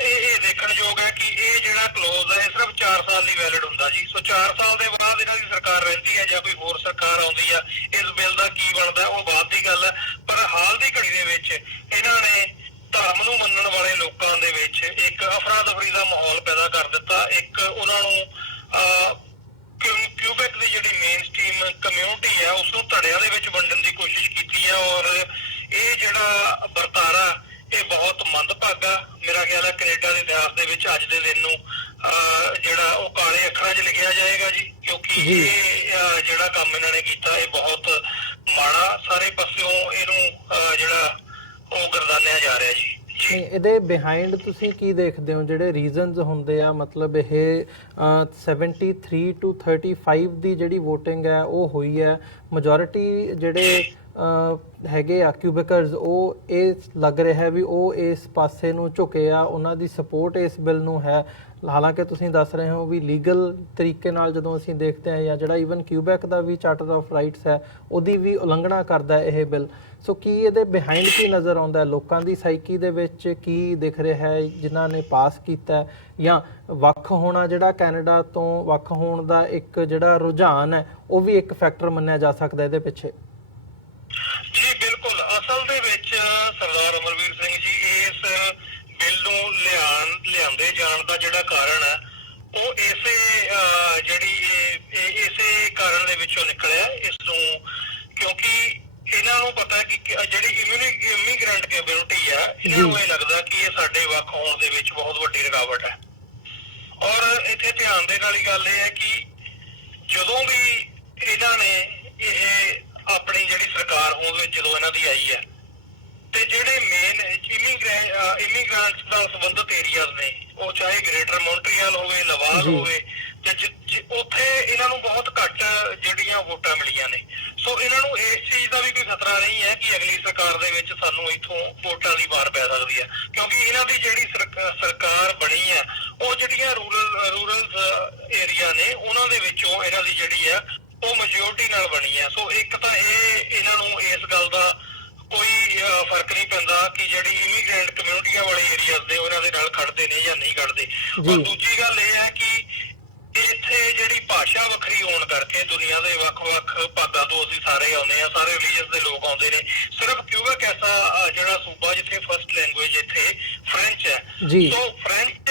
ਇਹ ਦੇਖਣਯੋਗ ਹੈ ਕਿ ਇਹ ਜਿਹੜਾ ਕਲੌਜ਼ ਹੈ ਇਹ ਸਿਰਫ 4 ਸਾਲ ਲਈ ਵੈਲਿਡ ਹੁੰਦਾ ਜੀ। ਸੋ 4 ਸਾਲ ਦੇ ਬਾਅਦ ਇਹਨਾਂ ਦੀ ਸਰਕਾਰ ਰਹਿੰਦੀ ਹੈ ਜਾਂ ਕੋਈ ਹੋਰ ਸਰਕਾਰ ਆਉਂਦੀ ਆ, ਇਸ ਬਿੱਲ ਦਾ ਦਾ ਕੀ ਬਣਦਾ ਉਹ ਬਾਅਦ ਦੀ ਗੱਲ ਹੈ। ਪਰ ਹਾਲ ਦੀ ਘੜੀ ਦੇ ਵਿੱਚ ਇਹਨਾਂ ਨੇ ਧਰਮ ਨੂੰ ਮੰਨਣ ਵਾਲੇ ਲੋਕਾਂ ਦੇ ਵਿੱਚ ਇੱਕ ਅਫਰਾ ਤਫਰੀ ਦਾ ਮਾਹੌਲ ਪੈਦਾ ਕਰ ਦਿੱਤਾ। ਇੱਕ ਉਹਨਾਂ ਨੂੰ ਕਿਊਬੈਕ ਦੀ ਜਿਹੜੀ ਮੇਨ ਸਟ੍ਰੀਮ ਕਮਿਊਨਿਟੀ ਹੈ ਉਸ ਨੂੰ ਧੜਿਆਂ ਦੇ ਵਿੱਚ ਵੰਡਣ ਦੀ ਕੋਸ਼ਿਸ਼ ਕੀਤੀ ਹੈ। ਔਰ ਇਹ ਜਿਹੜਾ ਵਰਤਾਰਾ ਇਹ ਬਹੁਤ ਮੰਦਭਾਗਾ। ਮੇਰਾ ਖਿਆਲ ਹੈ ਕੈਨੇਡਾ ਦੇ ਇਤਿਹਾਸ ਦੇ ਵਿੱਚ ਅੱਜ ਦੇ ਦਿਨ ਨੂੰ ਜਿਹੜਾ ਉਹ ਕਾਲੇ ਅੱਖਰਾਂ 'ਚ ਲਿਖਿਆ ਜਾਏਗਾ ਜੀ, ਕਿਉਂਕਿ ਇਹ ਜਿਹੜਾ ਕੰਮ ਇਹਨਾਂ ਨੇ ਕੀਤਾ ਇਹ ਬਹੁਤ ਮਾੜਾ, ਸਾਰੇ ਪਾਸਿਓਂ ਇਹਨੂੰ ਜਿਹੜਾ ਉਹ ਗਰਦਾਨਿਆ ਜਾ ਰਿਹਾ ਜੀ। ਇਹਦੇ ਬਿਹਾਈਂਡ ਤੁਸੀਂ ਕੀ ਦੇਖਦੇ ਹੋ ਜਿਹੜੇ ਰੀਜ਼ਨਸ ਹੁੰਦੇ ਆ? ਮਤਲਬ ਇਹ 73 to 35 ਦੀ ਜਿਹੜੀ VOTING ਹੈ ਉਹ ਹੋਈ ਹੈ, ਮੈਜੋਰਿਟੀ ਜਿਹੜੇ ਹੈਗੇ ਆ ਕਿਊਬਿਕਰਸ ਉਹ ਇਹ ਲੱਗ ਰਿਹਾ ਹੈ ਵੀ ਉਹ ਇਸ ਪਾਸੇ ਨੂੰ ਝੁਕੇ ਆ, ਉਹਨਾਂ ਦੀ ਸਪੋਰਟ ਇਸ ਬਿੱਲ ਨੂੰ ਹੈ। ਹਾਲਾਂਕਿ ਤੁਸੀਂ ਦੱਸ ਰਹੇ ਹੋ ਵੀ ਲੀਗਲ ਤਰੀਕੇ ਨਾਲ ਜਦੋਂ ਅਸੀਂ ਦੇਖਦੇ ਹਾਂ ਜਾਂ ਜਿਹੜਾ ਈਵਨ ਕਿਊਬੈਕ ਦਾ ਵੀ ਚਾਰਟਰ ਆਫ ਰਾਈਟਸ ਹੈ ਉਹਦੀ ਵੀ ਉਲੰਘਣਾ ਕਰਦਾ ਇਹ ਬਿੱਲ। ਸੋ ਕੀ ਇਹਦੇ ਬਿਹਾਈਂਡ ਕੀ ਨਜ਼ਰ ਆਉਂਦਾ, ਲੋਕਾਂ ਦੀ ਸਾਈਕੀ ਦੇ ਵਿੱਚ ਕੀ ਦਿਖ ਰਿਹਾ ਹੈ ਜਿਨ੍ਹਾਂ ਨੇ ਪਾਸ ਕੀਤਾ, ਜਾਂ ਵੱਖ ਹੋਣਾ ਜਿਹੜਾ ਕੈਨੇਡਾ ਤੋਂ ਵੱਖ ਹੋਣ ਦਾ ਇੱਕ ਜਿਹੜਾ ਰੁਝਾਨ ਹੈ ਉਹ ਵੀ ਇੱਕ ਫੈਕਟਰ ਮੰਨਿਆ ਜਾ ਸਕਦਾ ਇਹਦੇ ਪਿੱਛੇ? ਜੀ ਬਿਲਕੁਲ, ਅਸਲ ਦੇ ਵਿੱਚ ਸਰਦਾਰ ਅਮਰਵੀਰ ਸਿੰਘ ਜੀ ਇਸ ਬਿੱਲ ਨੂੰ ਲਿਆਂਦੇ ਜਾਣ ਦਾ ਜਿਹੜਾ ਕਾਰਨ ਹੈ ਉਹ ਇਸੇ ਕਾਰਨ ਦੇ ਵਿੱਚੋਂ ਨਿਕਲਿਆ ਇਸ ਨੂੰ, ਕਿਉਂਕਿ ਇਹਨਾਂ ਨੂੰ ਪਤਾ ਕਿ ਜਿਹੜੀ ਇਮੀਗ੍ਰੈਂਟ ਕਮਿਊਨਿਟੀ ਆ ਇਹਨਾਂ ਨੂੰ ਇਹ ਲੱਗਦਾ ਕਿ ਇਹ ਸਾਡੇ ਵੱਖ ਹੋਣ ਦੇ ਵਿੱਚ ਬਹੁਤ ਵੱਡੀ ਰੁਕਾਵਟ ਹੈ। ਔਰ ਇੱਥੇ ਧਿਆਨ ਦੇਣ ਵਾਲੀ ਗੱਲ ਇਹ ਹੈ ਕਿ ਜਦੋਂ ਵੀ ਇਹਨਾਂ ਨੇ ਇਹ ਆਪਣੀ ਜਿਹੜੀ ਸਰਕਾਰ ਹੋਂਦ ਵਿੱਚ ਜਦੋਂ ਇਹਨਾਂ ਦੀ ਆਈ ਹੈ ਤੇ ਜਿਹੜੇ ਮੇਨ ਇਮੀਗ੍ਰੈਂਟਸ ਨਾਲ ਸੰਬੰਧਿਤ ਏਰੀਆਜ਼ ਨੇ ਉਹ ਚਾਹੇ ਗ੍ਰੇਟਰ ਮੌਂਟਰੀਅਲ ਹੋਵੇ, ਲਵਾਲ ਹੋਵੇ, ਤੇ ਉੱਥੇ ਇਹਨਾਂ ਨੂੰ ਬਹੁਤ ਘੱਟ ਜਿਹੜੀਆਂ ਵੋਟਾਂ ਮਿਲੀਆਂ ਨੇ। ਸੋ ਇਹਨਾਂ ਨੂੰ ਇਸ ਚੀਜ਼ ਦਾ ਵੀ ਕੋਈ ਖਤਰਾ ਨਹੀਂ ਹੈ ਕਿ ਅਗਲੀ ਸਰਕਾਰ ਦੇ ਵਿੱਚ ਸਾਨੂੰ ਇੱਥੋਂ ਵੋਟਾਂ ਦੀ ਵਾਰ ਪੈ ਸਕਦੀ ਹੈ, ਕਿਉਂਕਿ ਇਹਨਾਂ ਦੀ ਜਿਹੜੀ ਸਰਕਾਰ ਬਣੀ ਹੈ ਉਹ ਜਿਹੜੀਆਂ ਰੂਰਲ ਏਰੀਆ ਨੇ ਉਹਨਾਂ ਦੇ ਵਿੱਚੋਂ ਇਹਨਾਂ ਦੀ ਜਿਹੜੀ ਹੈ ਉਹ ਮੈਜੋਰਟੀ ਨਾਲ ਬਣੀ ਹੈ। ਸੋ ਇੱਕ ਤਾਂ ਇਹਨਾਂ ਨੂੰ ਇਸ ਗੱਲ ਦਾ ਕੋਈ ਫਰਕ ਨਹੀਂ ਪੈਂਦਾ ਕਿ ਜਿਹੜੀ ਇਮੀਗ੍ਰੈਂਟ ਕਮਿਊਨਿਟੀਆਂ ਵਾਲੇ ਏਰੀਆਜ਼ ਦੇ ਉਹਨਾਂ ਦੇ ਨਾਲ ਖੜਦੇ ਨੇ ਜਾਂ ਨਹੀਂ ਖੜਦੇ। ਔਰ ਦੂਜੀ ਗੱਲ ਇਹ ਹੈ ਕਿ ਇੱਥੇ ਜਿਹੜੀ ਭਾਸ਼ਾ ਵੱਖਰੀ ਹੋਣ ਕਰਕੇ ਦੁਨੀਆ ਦੇ ਵੱਖ-ਵੱਖ ਭਾਗਾਂ ਤੋਂ ਅਸੀਂ ਸਾਰੇ ਆਉਂਦੇ ਆ, ਸਾਰੇ ਰਿਲੀਜੀਅਸ ਦੇ ਲੋਕ ਆਉਂਦੇ ਨੇ। ਸਿਰਫ ਕਿਊਬੈਕ ਐਸਾ ਜਿਹੜਾ ਸੂਬਾ ਜਿੱਥੇ ਫਸਟ ਲੈਂਗੁਏਜ ਇੱਥੇ ਫ੍ਰੈਂਚ ਹੈ, ਸੋ ਫ੍ਰੈਂਚ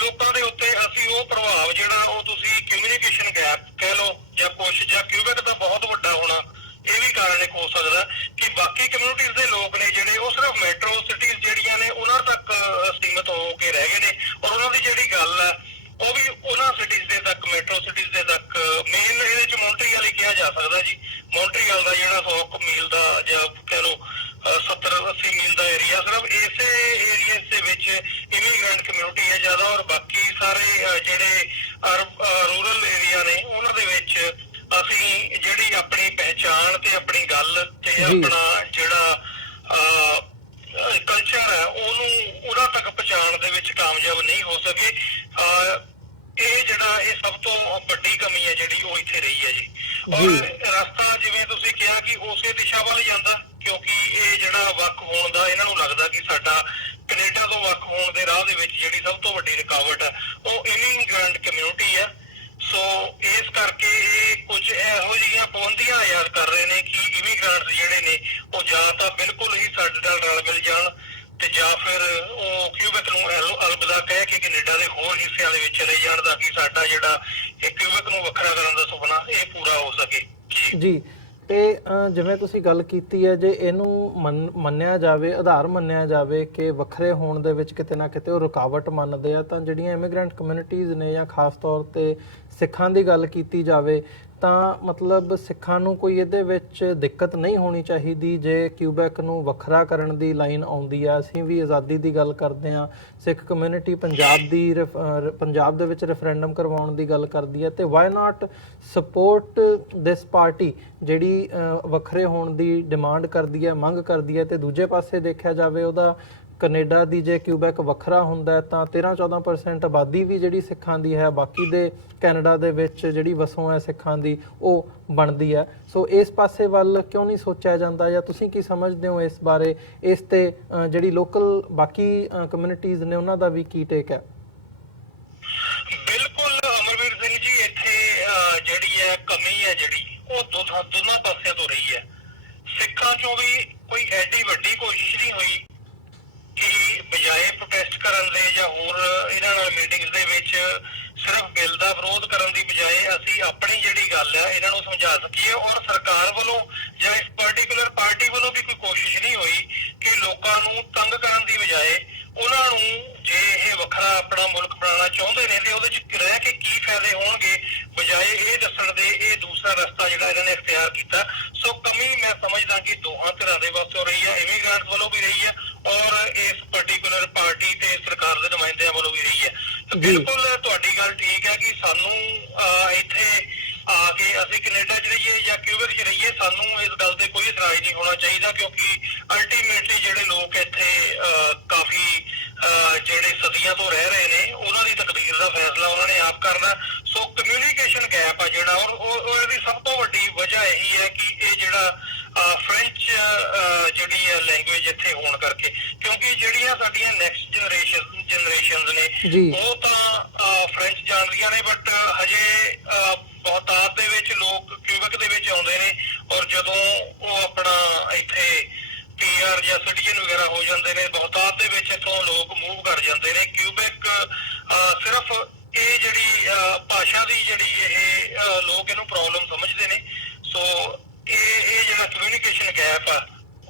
ਲੋਕਾਂ ਦੇ ਉੱਤੇ ਅਸੀਂ ਉਹ ਪ੍ਰਭਾਵ ਜਿਹੜਾ ਉਹ ਤੁਸੀਂ ਕਮਿਊਨੀਕੇਸ਼ਨ ਗੈਪ ਕਹਿ ਲਓ ਜਾਂ ਕੁਛ, ਜਾਂ ਕਿਊਬੈਕ ਦਾ ਬਹੁਤ ਵੱਡਾ ਹੋਣਾ ਇਹ ਵੀ ਕਾਰਨ ਇੱਕ ਹੋ ਸਕਦਾ ਕਿ ਬਾਕੀ ਕਮਿਊਨਿਟੀਜ਼ ਦੇ ਲੋਕ ਨੇ ਜਿਹੜੇ ਉਹ ਸਿਰਫ ਮੈਟਰੋ ਸਿਟੀਜ਼ ਜਿਹੜੀਆਂ ਨੇ ਉਹਨਾਂ ਤੱਕ ਸੀਮਿਤ ਹੋ ਕੇ ਰਹਿ ਗਏ ਨੇ, ਔਰ ਉਹਨਾਂ ਦੀ ਜਿਹੜੀ ਗੱਲ ਹੈ ਉਹ ਵੀ ਉਹਨਾਂ ਸਿਟੀਜ਼ ਦੇ ਤੱਕ, ਮੈਟਰੋ ਸਿਟੀਜ਼ ਦੇ ਤੱਕ। ਮੇਨ ਇਹਦੇ ਚ ਮੌਂਟਰੀਅਲ ਹੀ ਕਿਹਾ ਜਾ ਸਕਦਾ ਜੀ। ਮੌਂਟਰੀਅਲ ਦਾ ਜਿਹੜਾ 100 ਮੀਲ ਦਾ ਜਾਂ ਕਹਿ ਲਓ 70-80 ਮੀਲ ਦਾ ਏਰੀਆ ਸਿਰਫ ਇਸੇ ਏਰੀਆ ਦੇ ਵਿੱਚ ਇਮੀਗ੍ਰੈਂਟ ਕਮਿਊਨਿਟੀ ਹੈ ਜ਼ਿਆਦਾ, ਔਰ ਬਾਕੀ ਸਾਰੇ ਜਿਹੜੇ ਰੂਰਲ ਏਰੀਆ ਨੇ ਉਹਨਾਂ ਦੇ ਵਿੱਚ ਅਸੀਂ ਜਿਹੜੀ ਆਪਣੀ ਪਹਿਚਾਣ ਤੇ ਆਪਣੀ ਗੱਲ ਤੇ ਆਪਣਾ ਜਿਹੜਾ ਕਲਚਰ ਹੈ ਉਹਨੂੰ ਉਹਨਾਂ ਤੱਕ ਪਹੁੰਚਾਉਣ ਦੇ ਵਿੱਚ ਕਾਮਯਾਬ ਨਹੀਂ ਹੋ ਸਕੇ। ਇਹ ਸਭ ਤੋਂ ਵੱਡੀ ਕਮੀ ਹੈ ਜਿਹੜੀ ਉਹ ਇੱਥੇ ਰਹੀ ਹੈ ਜੀ। ਔਰ ਰਸਤਾ ਜਿਵੇਂ ਤੁਸੀਂ ਕਿਹਾ ਕਿ ਉਸੇ ਦਿਸ਼ਾ ਵੱਲ ਜਾਂਦਾ, ਕਿਉਂਕਿ ਇਹ ਜਿਹੜਾ ਵੱਖ ਹੋਣ ਦਾ ਇਹਨਾਂ ਨੂੰ ਲੱਗਦਾ ਕਿ ਸਾਡਾ ਕੈਨੇਡਾ ਤੋਂ ਵੱਖ ਹੋਣ ਦੇ ਰਾਹ ਦੇ ਵਿੱਚ ਜਿਹੜੀ ਸਭ ਤੋਂ ਵੱਡੀ ਰੁਕਾਵਟ ਹੈ ਉਹ ਇਮੀਗ੍ਰੈਂਟ ਕਮਿਊਨਿਟੀ ਹੈ। ਸੋ ਇਸ ਕਰਕੇ ਇਹ ਕੁਝ ਇਹੋ ਜਿਹੀਆਂ ਪਾਬੰਦੀਆਂ ਆਯਾਦ ਕਰ ਰਹੇ ਨੇ ਕਿ ਇਮੀਗ੍ਰੈਂਟਸ ਜਿਹੜੇ ਨੇ ਉਹ ਜਾਂ ਤਾਂ ਬਿਲਕੁਲ ਹੀ ਸਾਡੇ ਨਾਲ ਰਲ ਮਿਲ ਜਾਣ ਤੇ ਜਾਂ ਫਿਰ ਉਹ ਕਿਊਬੈਕ ਨੂੰ ਅਲਵਿਦਾ ਕਹਿ ਕੇ ਕੈਨੇਡਾ ਦੇ ਹੋਰ ਹਿੱਸਿਆਂ ਦੇ ਵਿੱਚ ਚਲੇ ਜਾਣ ਤਾਂ ਕਿ ਸਾਡਾ ਜਿਹੜਾ ਇਹ ਕਿਊਬੈਕ ਨੂੰ ਵੱਖਰਾ ਕਰਨ ਦਾ ਸੁਪਨਾ ਇਹ ਪੂਰਾ ਹੋ ਸਕੇ ਜੀ। ਤੇ ਜਿਵੇਂ ਤੁਸੀਂ ਗੱਲ ਕੀਤੀ ਹੈ, ਜੇ ਇਹਨੂੰ ਮੰਨਿਆ ਜਾਵੇ, ਆਧਾਰ ਮੰਨਿਆ ਜਾਵੇ ਕਿ ਵੱਖਰੇ ਹੋਣ ਦੇ ਵਿੱਚ ਕਿਤੇ ਨਾ ਕਿਤੇ ਉਹ ਰੁਕਾਵਟ ਮੰਨਦੇ ਆ, ਤਾਂ ਜਿਹੜੀਆਂ ਇਮੀਗ੍ਰੈਂਟ ਕਮਿਊਨਿਟੀਜ਼ ਨੇ ਜਾਂ ਖਾਸ ਤੌਰ ਤੇ ਸਿੱਖਾਂ ਦੀ ਗੱਲ ਕੀਤੀ ਜਾਵੇ ਤਾਂ ਮਤਲਬ ਸਿੱਖਾਂ ਨੂੰ ਕੋਈ ਇਹਦੇ ਵਿੱਚ ਦਿੱਕਤ ਨਹੀਂ ਹੋਣੀ ਚਾਹੀਦੀ ਜੇ ਕਿਊਬੈਕ ਨੂੰ ਵੱਖਰਾ ਕਰਨ ਦੀ ਲਾਈਨ ਆਉਂਦੀ ਆ। ਅਸੀਂ ਵੀ ਆਜ਼ਾਦੀ ਦੀ ਗੱਲ ਕਰਦੇ ਹਾਂ, ਸਿੱਖ ਕਮਿਊਨਿਟੀ ਪੰਜਾਬ ਦੇ ਵਿੱਚ ਰੈਫਰੈਂਡਮ ਕਰਵਾਉਣ ਦੀ ਗੱਲ ਕਰਦੀ ਹੈ, ਤੇ why not support this party ਜਿਹੜੀ ਵੱਖਰੇ ਹੋਣ ਦੀ ਡਿਮਾਂਡ ਕਰਦੀ ਹੈ, ਮੰਗ ਕਰਦੀ ਹੈ। ਤੇ ਦੂਜੇ ਪਾਸੇ ਦੇਖਿਆ ਜਾਵੇ ਉਹਦਾ ਕੈਨੇਡਾ ਦੀ ਜੇ ਕਿਊਬੈਕ ਵੱਖਰਾ ਹੁੰਦਾ ਤਾਂ 13-14% ਆਬਾਦੀ ਵੀ ਜਿਹੜੀ ਸਿੱਖਾਂ ਦੀ ਹੈ ਬਾਕੀ ਦੇ ਕੈਨੇਡਾ ਦੇ ਵਿੱਚ ਜਿਹੜੀ ਵਸੋਂ ਹੈ ਸਿੱਖਾਂ ਦੀ ਉਹ ਬਣਦੀ ਹੈ। ਸੋ ਇਸ ਪਾਸੇ ਵੱਲ ਕਿਉਂ ਨਹੀਂ ਸੋਚਿਆ ਜਾਂਦਾ, ਜਾਂ ਤੁਸੀਂ ਕੀ ਸਮਝਦੇ ਹੋ ਇਸ ਬਾਰੇ? ਇਸ ਤੇ ਜਿਹੜੀ ਲੋਕਲ ਬਾਕੀ ਕਮਿਊਨਿਟੀਜ਼ ਨੇ ਉਹਨਾਂ ਦਾ ਵੀ ਕੀ ਟੇਕ ਹੈ? ਬਿਲਕੁਲ ਅਮਰਵੀਰ ਸਿੰਘ ਜੀ, ਇੱਥੇ ਜਿਹੜੀ ਹੈ ਕਮੀ ਹੈ ਜਿਹੜੀ ਉਹ ਦੋਨਾਂ ਪਾਸਿਆਂ ਤੋਂ ਰਹੀ ਹੈ। ਲੋਕਾਂ ਚੋਂ ਵੀ ਕੋਈ ਐਡੀ ਵੱਡੀ ਕੋਸ਼ਿਸ਼ ਨਹੀਂ ਹੋਈ ਕਿ ਬਜਾਏ ਪ੍ਰੋਟੈਸਟ ਕਰਨ ਦੇ ਜਾਂ ਹੋਰ ਇਹਨਾਂ ਨਾਲ ਮੀਟਿੰਗਸ ਦੇ ਵਿੱਚ ਸਿਰਫ ਬਿੱਲ ਦਾ ਵਿਰੋਧ ਕਰਨ ਦੀ ਬਜਾਏ ਅਸੀਂ ਆਪਣੀ ਜਿਹੜੀ ਗੱਲ ਹੈ ਇਹਨਾਂ ਨੂੰ ਸਮਝਾ ਸਕੀਏ। ਔਰ ਸਰਕਾਰ ਵੱਲੋਂ ਜਾਂ ਇਸ ਪਾਰਟੀਕੂਲਰ ਪਾਰਟੀ ਵੱਲੋਂ ਵੀ ਕੋਈ ਕੋਸ਼ਿਸ਼ ਨਹੀਂ ਹੋਈ ਕਿ ਲੋਕਾਂ ਨੂੰ ਤੰਗ ਕਰਨ ਦੀ ਬਜਾਏ ਉਹਨਾਂ ਨੂੰ ਜੇ ਇਹ ਵੱਖਰਾ ਆਪਣਾ ਮੁਲਕ ਬਣਾਉਣਾ ਚਾਹੁੰਦੇ ਨੇ ਤੇ ਉਹਦੇ ਚ ਰਹਿ ਕੇ ਕੀ ਫਾਇਦੇ ਹੋਣਗੇ, ਬਜਾਏ ਇਹ ਦੱਸਣ ਦੇ ਇਹ ਦੂਸਰਾ ਰਸਤਾ ਜਿਹੜਾ ਇਹਨਾਂ ਨੇ ਇਖਤਿਆਰ ਕੀਤਾ। ਸੋ ਕਮੀ ਮੈਂ ਸਮਝਦਾ ਕਿ ਦੋਹਾਂ ਧਿਰਾਂ ਦੇ ਪਾਸੋਂ ਰਹੀ ਹੈ, ਇਮੀਗ੍ਰੈਂਟ ਵੱਲੋਂ ਵੀ ਰਹੀ ਹੈ ਔਰ ਇਸ ਪਾਰਟੀਕੂਲਰ ਪਾਰਟੀ ਤੇ ਸਰਕਾਰ ਦੇ ਨੁਮਾਇੰਦਿਆਂ ਵੱਲੋਂ ਵੀ ਰਹੀ ਹੈ। ਬਿਲਕੁਲ ਤੁਹਾਡੀ ਗੱਲ ਠੀਕ ਹੈ ਕਿ ਸਾਨੂੰ ਇੱਥੇ ਆ ਕੇ ਅਸੀਂ ਕੈਨੇਡਾ 'ਚ ਰਹੀਏ ਜਾਂ ਕਿਊਬਿਕ 'ਚ ਰਹੀਏ, ਸਾਨੂੰ ਇਸ ਗੱਲ ਤੇ ਕੋਈ ਇਤਰਾਜ਼ ਨਹੀਂ ਹੋਣਾ ਚਾਹੀਦਾ ਕਿਉਂਕਿ ਅਲਟੀਮੇਟਲੀ ਜਿਹੜੇ ਲੋਕ ਇੱਥੇ ਕਾਫੀ ਜਿਹੜੇ ਸਦੀਆਂ ਤੋਂ ਰਹਿ ਰਹੇ ਨੇ ਉਹਨਾਂ ਦੀ ਤਕਦੀਰ ਦਾ ਫੈਸਲਾ ਉਹਨਾਂ ਨੇ ਆਪ ਕਰਨਾ। ਸੋ ਕਮਿਊਨੀਕੇਸ਼ਨ ਗੈਪ ਆ ਜਿਹੜਾ ਔਰ ਇਹਦੀ ਸਭ ਤੋਂ ਵੱਡੀ ਵਜ੍ਹਾ ਇਹੀ ਹੈ ਕਿ ਇਹ ਜਿਹੜਾ ਫ੍ਰੈਂਚ ਜਿਹੜੀ ਹੈ ਲੈਂਗੁਏਜ ਇੱਥੇ ਹੋਣ ਕਰਕੇ, ਕਿਉਂਕਿ ਜਿਹੜੀਆਂ ਸਾਡੀਆਂ ਨੈਕਸਟ ਜਨਰੇਸ਼ਨਸ ਨੇ ਉਹ ਤਾਂ ਫ੍ਰੈਂਚ ਜਾਣਦੀਆਂ ਨੇ, ਬਟ ਹਜੇ ਬਹੁਤਾਤ ਦੇ ਵਿੱਚ ਲੋਕ ਕਿਊਬਿਕ ਦੇ ਵਿੱਚ ਆਉਂਦੇ ਨੇ ਔਰ ਜਦੋਂ ਉਹ ਆਪਣਾ ਇੱਥੇ PR ਜਾਂ ਸਿਟੀਜ਼ਨ ਵਗੈਰਾ ਹੋ ਜਾਂਦੇ ਨੇ ਬਹੁਤਾਤ ਦੇ ਵਿੱਚ ਇੱਥੋਂ ਲੋਕ ਮੂਵ ਕਰ ਜਾਂਦੇ ਨੇ। ਕਿਊਬਿਕ ਸਿਰਫ ਇਹ ਜਿਹੜੀ ਭਾਸ਼ਾ ਦੀ ਜਿਹੜੀ ਇਹ ਲੋਕ ਇਹਨੂੰ ਪ੍ਰੋਬਲਮ ਸਮਝਦੇ ਨੇ। ਸੋ ਇਹ ਜਿਹੜਾ ਕਮਿਊਨੀਕੇਸ਼ਨ ਗੈਪ ਆ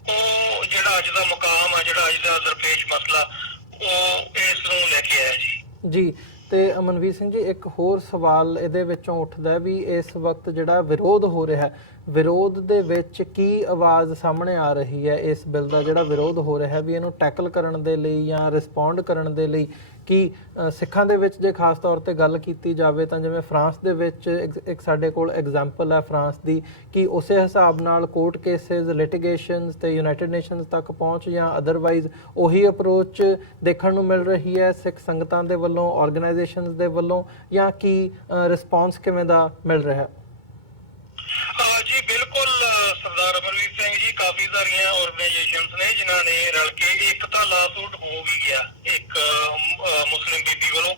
ਉਹ ਜਿਹੜਾ ਅੱਜ ਦਾ ਮੁਕਾਮ ਆ, ਜਿਹੜਾ ਅੱਜ ਦਾ ਦਰਪੇਸ਼ ਮਸਲਾ ਉਹ ਇਸ ਨੂੰ ਲੈ ਕੇ ਆਇਆ ਜੀ। ਤੇ ਮਨਵੀਰ ਸਿੰਘ ਜੀ, ਇੱਕ ਹੋਰ ਸਵਾਲ ਇਹਦੇ ਵਿੱਚੋਂ ਉੱਠਦਾ ਵੀ ਇਸ ਵਕਤ ਜਿਹੜਾ ਵਿਰੋਧ ਹੋ ਰਿਹਾ ਹੈ, ਵਿਰੋਧ ਦੇ ਵਿੱਚ ਕੀ ਆਵਾਜ਼ ਸਾਹਮਣੇ ਆ ਰਹੀ ਹੈ ਇਸ ਬਿੱਲ ਦਾ ਜਿਹੜਾ ਵਿਰੋਧ ਹੋ ਰਿਹਾ ਵੀ ਇਹਨੂੰ ਟੈਕਲ ਕਰਨ ਦੇ ਲਈ ਜਾਂ ਰਿਸਪੌਂਡ ਕਰਨ ਦੇ ਲਈ? ਕਿ ਸਿੱਖਾਂ ਦੇ ਵਿੱਚ ਜੇ ਖਾਸ ਤੌਰ ਤੇ ਗੱਲ ਕੀਤੀ ਜਾਵੇ ਤਾਂ ਜਿਵੇਂ ਫਰਾਂਸ ਦੇ ਵਿੱਚ ਇੱਕ ਸਾਡੇ ਕੋਲ ਐਗਜ਼ਾਮਪਲ ਹੈ ਫਰਾਂਸ ਦੀ, ਕਿ ਉਸੇ ਹਿਸਾਬ ਨਾਲ ਕੋਰਟ ਕੇਸਿਸ, ਲਿਟੀਗੇਸ਼ਨਸ ਤੇ ਯੂਨਾਈਟਿਡ ਨੇਸ਼ਨਸ ਤੱਕ ਪਹੁੰਚ ਜਾਂ ਅਦਰਵਾਈਜ਼ ਉਹੀ ਅਪਰੋਚ ਦੇਖਣ ਨੂੰ ਮਿਲ ਰਹੀ ਹੈ ਸਿੱਖ ਸੰਗਤਾਂ ਦੇ ਵੱਲੋਂ, ਆਰਗੇਨਾਈਜੇਸ਼ਨਸ ਦੇ ਵੱਲੋਂ, ਜਾਂ ਕੀ ਰਿਸਪੌਂਸ ਕਿਵੇਂ ਦਾ ਮਿਲ ਰਿਹਾ? ਜੀ ਬਿਲਕੁਲ ਸਰਦਾਰ ਅਮਰਵੀਰ ਸਿੰਘ ਜੀ, ਕਾਫੀ ਸਾਰੀਆਂ ਆਰਗੇਨਾਈਜੇਸ਼ਨਸ ਨੇ ਜਿਨ੍ਹਾਂ ਨੇ ਰਲ ਕੇ ਇੱਕ ਤਾਂ ਲਾਸੂਟ ਹੋ ਵੀ ਗਿਆ ਇੱਕ ਮੁਸਲਿਮ ਬੀਬੀ ਵੱਲੋਂ,